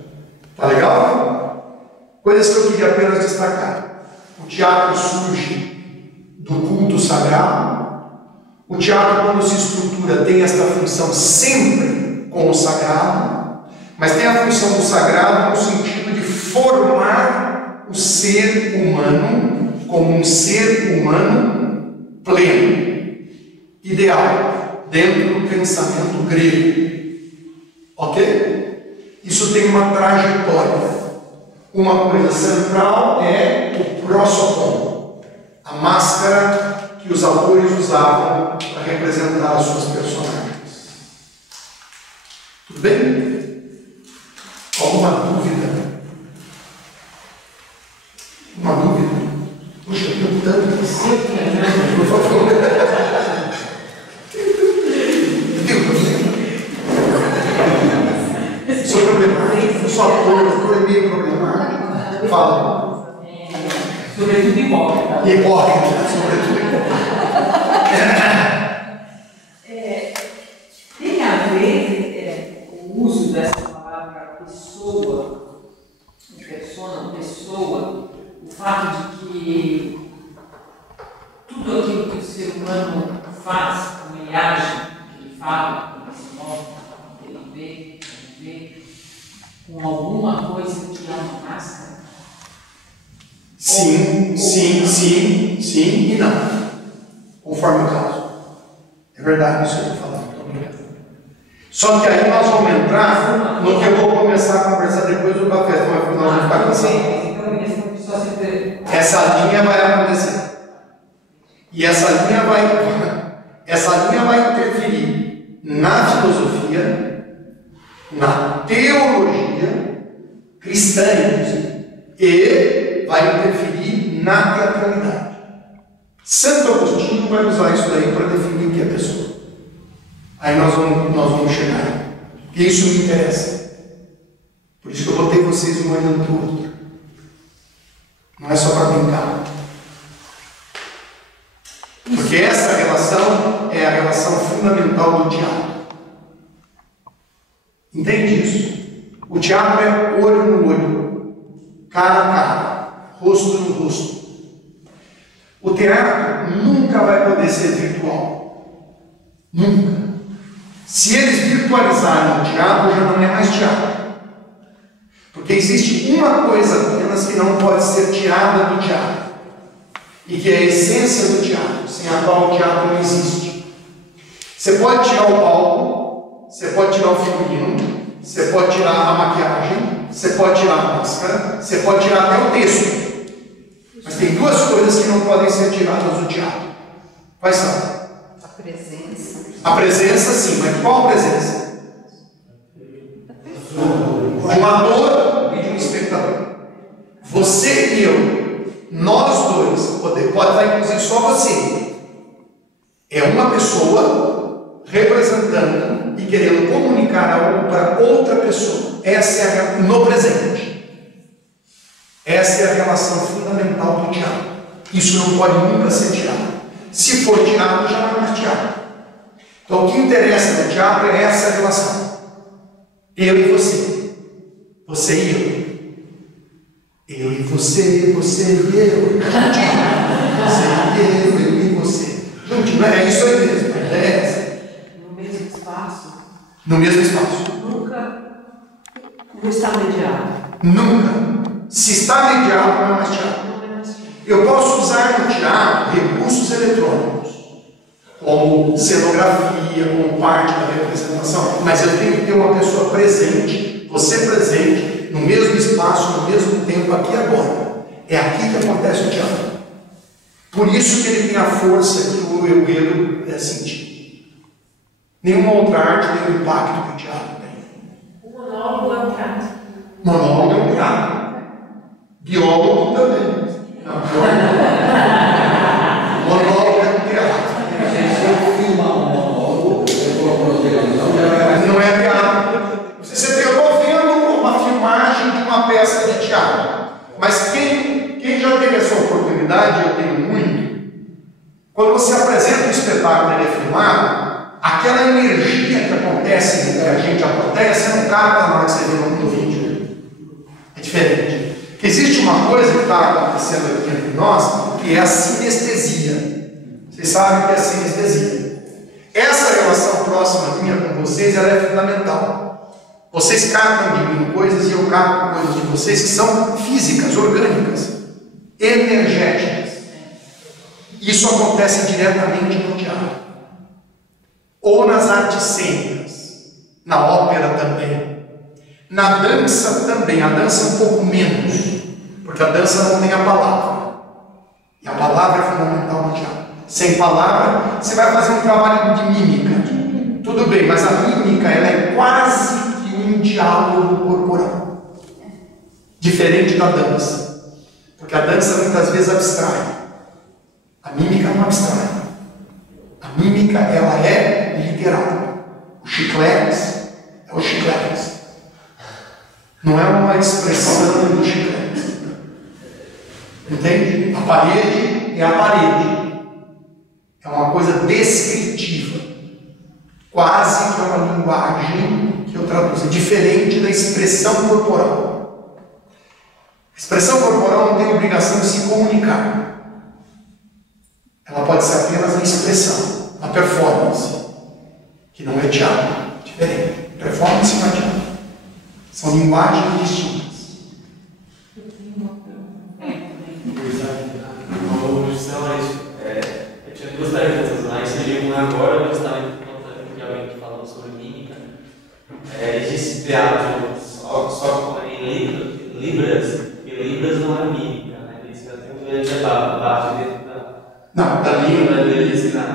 Tá legal? Coisas que eu queria apenas destacar. O teatro surge do culto sagrado. O teatro, quando se estrutura, tem esta função sempre com o sagrado. Mas tem a função do sagrado no sentido de formar o ser humano como um ser humano pleno, ideal, dentro do pensamento grego. Ok? Isso tem uma trajetória. Uma coisa central é o prosopon, a máscara que os atores usavam para representar as suas personagens. Tudo bem? Alguma dúvida? Uma dúvida? Puxa, eu tenho tantas. Por favor. Tem problema? Sou problemático? Sou ator, é meio problemático? Fala. Sobretudo hipócrita. Hipócrita, sobretudo hipócrita. Tem a ver o uso dessa palavra pessoa, persona, pessoa, o fato de que tudo aquilo que o ser humano faz, como ele age, como ele fala, como ele se move, como ele vê, com alguma coisa que é uma máscara? Sim e não. É verdade isso que eu estou falando. Só que aí nós vamos entrar no que eu vou começar a conversar depois do café, mas nós vamos ficar cansando. Essa linha vai acontecer. E essa linha vai interferir na filosofia, na teologia cristã, e vai interferir na teatralidade. Santo Agostinho vai usar isso daí para definir o que é pessoa. Aí nós vamos chegar. Porque isso me interessa. Por isso que eu botei vocês um olhando para o outro. Não é só para brincar. Porque essa relação é a relação fundamental do teatro. Entende isso? O teatro é olho no olho, cara a cara, rosto no rosto. O teatro nunca vai poder ser virtual. Nunca. Se eles virtualizarem o teatro, já não é mais teatro. Porque existe uma coisa apenas que não pode ser tirada do teatro. E que é a essência do teatro, sem a qual o teatro não existe. Você pode tirar o palco, você pode tirar o figurino, você pode tirar a maquiagem, você pode tirar a máscara, você pode tirar até o texto. Mas tem duas coisas que não podem ser tiradas do teatro. Quais são? A presença. A presença, sim, mas qual presença? De um ator e de um espectador. Você e eu, nós dois, pode estar inclusive só você. É uma pessoa representando e querendo comunicar algo para outra pessoa. Essa é no presente. Essa é a relação fundamental do teatro. Isso não pode nunca ser tirado. Se for tirado, já não é mais teatro. Então o que interessa no teatro é essa relação. Eu e você. Você e eu. Eu e você, você e eu. Você e eu e você. Gente, não é isso aí mesmo. A ideia é essa. No mesmo espaço. No mesmo espaço. Nunca não está mediado. Nunca. Se está mediado, não é mais teatro. Eu posso usar no teatro recursos eletrônicos, como cenografia, como parte da representação, mas eu tenho que ter uma pessoa presente, você presente, no mesmo espaço, no mesmo tempo, aqui e agora. É aqui que acontece o teatro. Por isso que ele tem a força que o enredo sentir. Nenhuma outra arte tem o impacto que o teatro tem. O monólogo é um teatro. Monólogo é um teatro. Biólogo também. Não, monólogo é um teatro. Não é teatro. Você pegou vendo uma filmagem de uma peça de teatro. Mas quem já teve essa oportunidade, eu tenho muito, quando você apresenta um espetáculo e ele é filmado, aquela energia que acontece entre a gente e a plateia, você não capta na hora que você vê no vídeo. É diferente. Existe uma coisa que está acontecendo aqui entre nós, que é a sinestesia. Vocês sabem o que é a sinestesia. Essa relação próxima minha com vocês, ela é fundamental. Vocês captam de mim coisas e eu capto coisas de vocês que são físicas, orgânicas, energéticas. Isso acontece diretamente no teatro. Ou nas artes cênicas, na ópera também. Na dança também, a dança um pouco menos, porque a dança não tem a palavra. E a palavra é fundamental no teatro. Sem palavra, você vai fazer um trabalho de mímica. Tudo bem, mas a mímica ela é quase que um diálogo corporal. Diferente da dança. Porque a dança muitas vezes abstrai. A mímica não abstrai. A mímica ela é literal. O chiclete é o chiclete. Não é uma expressão do chiclete. Entende? A parede é a parede. É uma coisa descritiva. Quase que é uma linguagem que eu traduzo. Diferente da expressão corporal. A expressão corporal não tem obrigação de se comunicar. Ela pode ser apenas a expressão, a performance. Que não é teatro. Diferente. Performance não é teatro. São linguagens distintas. Eu tinha duas perguntas, mas seria uma agora, justamente existe teatro só em Libras, e Libras não é mímica, né? Isso já tem um grande debate dentro da língua deles, né?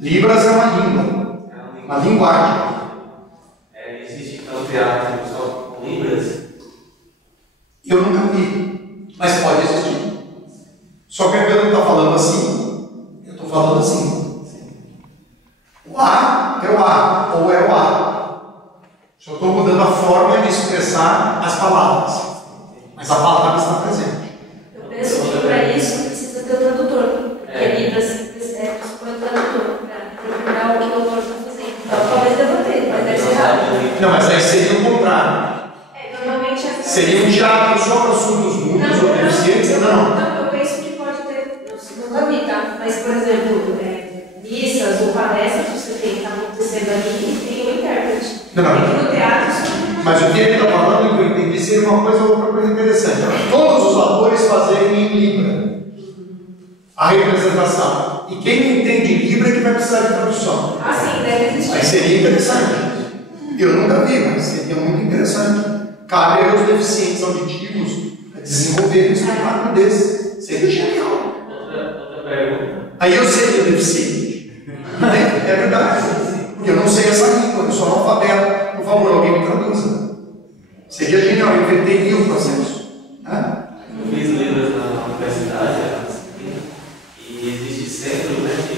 Libras é uma língua, uma linguagem. Existe então teatro só com Libras? Eu nunca vi, mas pode existir. Só que a Pedro está falando assim, eu estou falando assim. O A é o A, ou é o A. Só estou mudando a forma de expressar as palavras, mas a palavra está presente. Eu penso que para isso precisa ter o tradutor, porque Libras pressupõe o tradutor, para procurar o que o autor está fazendo. Então talvez deva ter, mas deve ser errado. Não, mas aí seria o contrário. Normalmente seria um teatro só para surdos mudos ou deficientes? Não. Eu penso que pode ter, nunca vi, tá? Mas, por exemplo, missas ou palestras, você tem que estar acontecendo ali e tem o intérprete. Não. No teatro, mas o que ele está falando, que eu entendi, seria uma outra coisa interessante. Todos os atores fazerem em Libra a representação. E quem não entende Libra é que vai precisar de tradução. Ah, sim, deve existir. Mas seria interessante. Eu nunca vi, mas seria muito interessante. Cabe aos deficientes auditivos desenvolverem um espetáculo desse. Seria genial. Outra pergunta. Aí eu seria deficiente. É verdade. Porque eu não sei essa língua, eu sou analfabeto. Por favor, alguém me traduza. Seria genial, eu inverteria o processo. Eu fiz Libras na universidade, e existe centro, né, de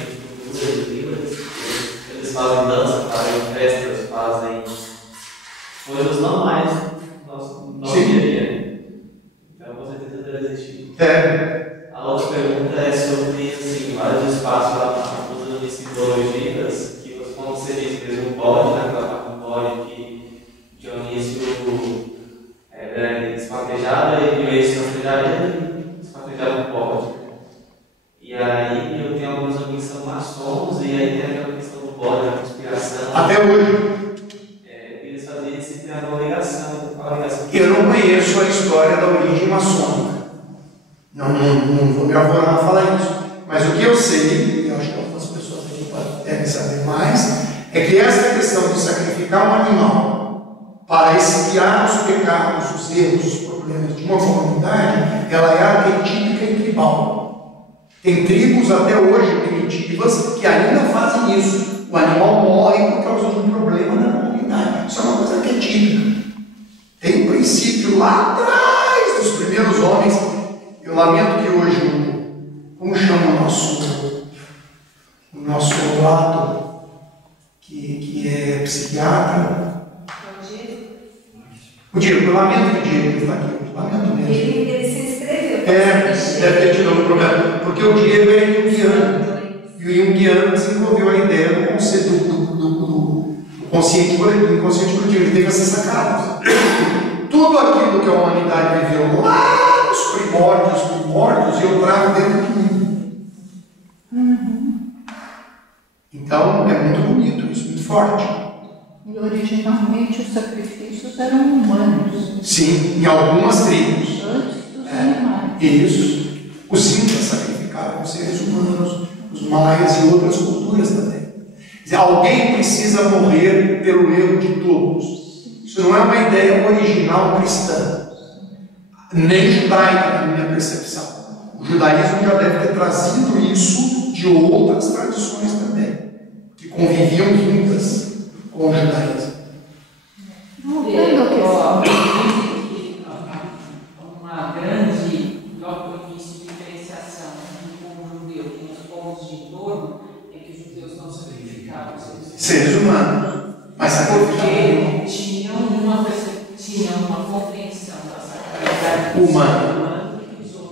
cultura de Libras. Eles fazem dança, fazem festas, fazem coisas normais do nosso dia a dia. Então, com certeza deve existir. A outra pergunta é sobre assim, vários espaços lá na cultura de simbologias, que como você disse, mesmo pode, naquela parte do pode que Dionísio esquartejava e Dionísio esquartejava o pode. E aí eu tenho alguns amigos que são maçons, e aí tem aquela questão do pode, da conspiração. Até hoje. Eles faziam se tem alguma ligação. Eu não conheço a história da origem maçônica. Não vou me arvorar a falar isso. Mas o que eu sei, e eu acho que algumas pessoas aqui devem saber mais, é que essa questão de sacrificar um animal para expiar os pecados, os erros, os problemas de uma comunidade, ela é arquetípica e tribal. Tem tribos até hoje primitivas que ainda fazem isso. O animal morre por causa de um problema na comunidade. Isso é uma coisa arquetípica. Tem um princípio lá atrás dos primeiros homens. Eu lamento que hoje, como chama o nosso Lato, que é psiquiatra? O Diego, eu lamento que o Diego está aqui. Lamento mesmo. Ele se inscreveu. Deve ter tido algum problema. Porque o Diego é junguiano. E o junguiano desenvolveu a ideia do conceito do consciente coletivo, inconsciente coletivo. Ele teve essas sacadas. Tudo aquilo que a humanidade viveu lá nos primórdios, eu trago dentro de mim. Então, é muito bonito isso, muito forte. E originalmente os sacrifícios eram humanos. Sim, em algumas tribos. Antes dos animais. Isso. Os incas sacrificavam seres humanos, os maias e outras culturas também. Quer dizer, alguém precisa morrer pelo erro de todos. Isso não é uma ideia original cristã, nem judaica, na minha percepção. O judaísmo já deve ter trazido isso de outras tradições também, que conviviam juntas com o judaísmo. Uma grande, logo no início, diferenciação entre o povo judeu e os povos de entorno é que os judeus não sacrificavam seres humanos, mas sacrificavam porque tinham uma compreensão da sacralidade humana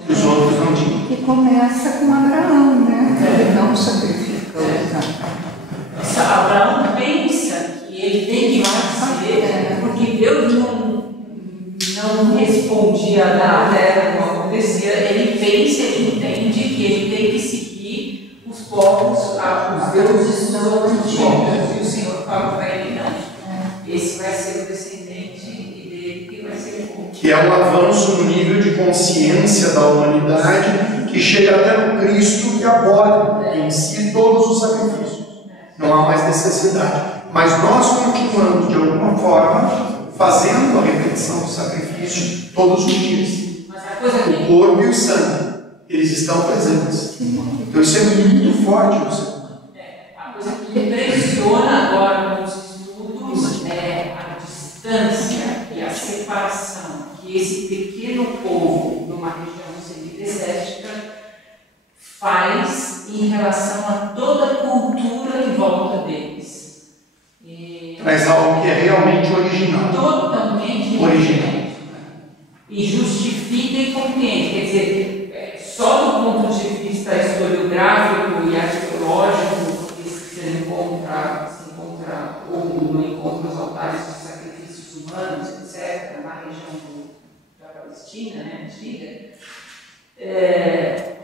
que os outros não tinham. Que começa com Abraão, né? Ele não sacrifica o Abraão pensa que ele tem que fazer, porque Deus não respondia nada, não acontecia. Ele pensa, ele entende que ele tem que seguir os povos, os deuses dos outros povos. E o Senhor fala para ele: não, esse vai ser o descendente dele que vai ser o povo. Que é um avanço no nível de consciência da humanidade que chega até no Cristo que abole em si todos os sacrifícios. Não há mais necessidade. Mas nós continuamos, de alguma forma, fazendo a repetição do sacrifício todos os dias. Mas a coisa O corpo e o sangue, eles estão presentes. Então isso é muito forte no ser humano. A coisa que impressiona agora nos estudos é a distância e a separação que esse pequeno povo, numa região semidesértica, faz em relação a toda a cultura em volta deles. Traz algo que é realmente original. Totalmente original. E justifica e compreende. Quer dizer, só do ponto de vista historiográfico e arqueológico, que se encontra ou não encontra os altares de sacrifícios humanos, etc., na região da Palestina, né, antiga, é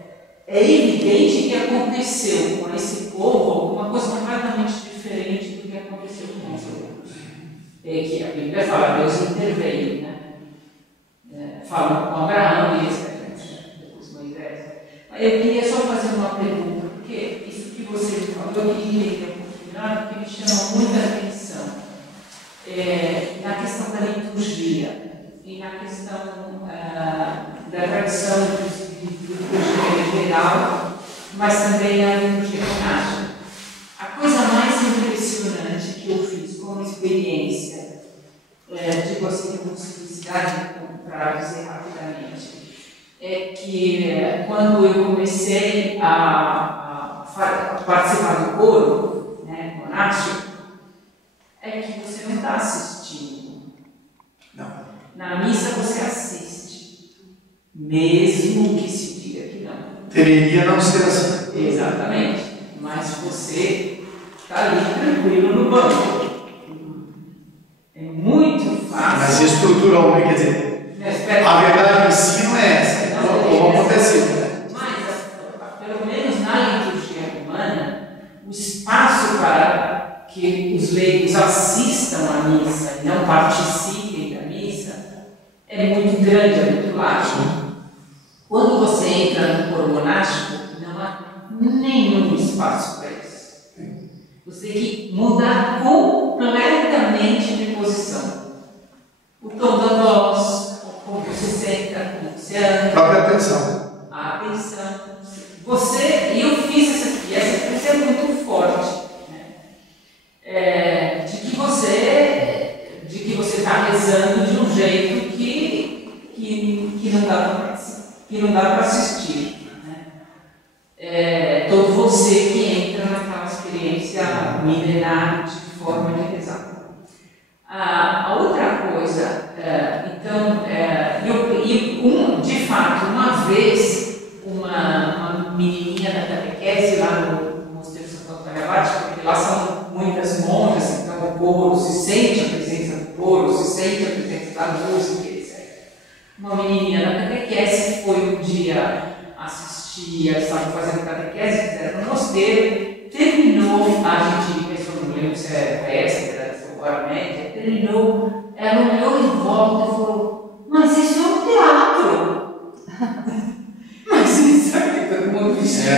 evidente que aconteceu com esse povo alguma coisa completamente diferente do que aconteceu com os outros. Que a Bíblia fala, Deus interveio, né? Fala com Abraão e etc. Depois Moisés. Eu queria só fazer uma pergunta, porque isso que você me falou, eu queria entender um pouquinho melhor, porque me chama muita atenção. Na questão da liturgia e na questão da tradição de liturgia geral, mas também na liturgia monástica. A coisa mais impressionante que eu fiz como experiência, digo assim com simplicidade, para dizer rapidamente, é que quando eu comecei a participar do coro, né, monástico, é que você não está assistindo. Não. Na missa você assiste, mesmo que se diga que não. Deveria não ser assim. Exatamente. Mas você está ali tranquilo no banco. É muito fácil. Mas estruturalmente, quer dizer, a verdade em si não é essa. Como aconteceu. Mas, pelo menos na liturgia romana, o espaço para que os leigos assistam à missa e não participem da missa é muito grande, é muito largo. Quando você entra no coro monástico, não há nenhum espaço para isso. Você tem que mudar completamente de posição. O tom da voz, como você senta, como você anda. A própria atenção. A atenção. E eu fiz essa experiência é muito forte. Né? De que você está rezando de um jeito que não dá para assistir. Né? Todo você que entra naquela experiência milenar de forma de rezar. A outra coisa, de fato, uma vez, uma menininha da catequese lá no Mosteiro Santo Antônio Abade, porque lá são muitas monjas, então o coro se sente a presença do coro, se sente a presença da música, etc. Uma menininha da catequese foi um dia assistir, estava fazendo catequese, fizeram no mosteiro, terminou, a gente pensou, não lembro se era essa, a média, terminou, ela olhou em volta e falou, mas isso é um teatro. Mas isso aqui todo mundo vestido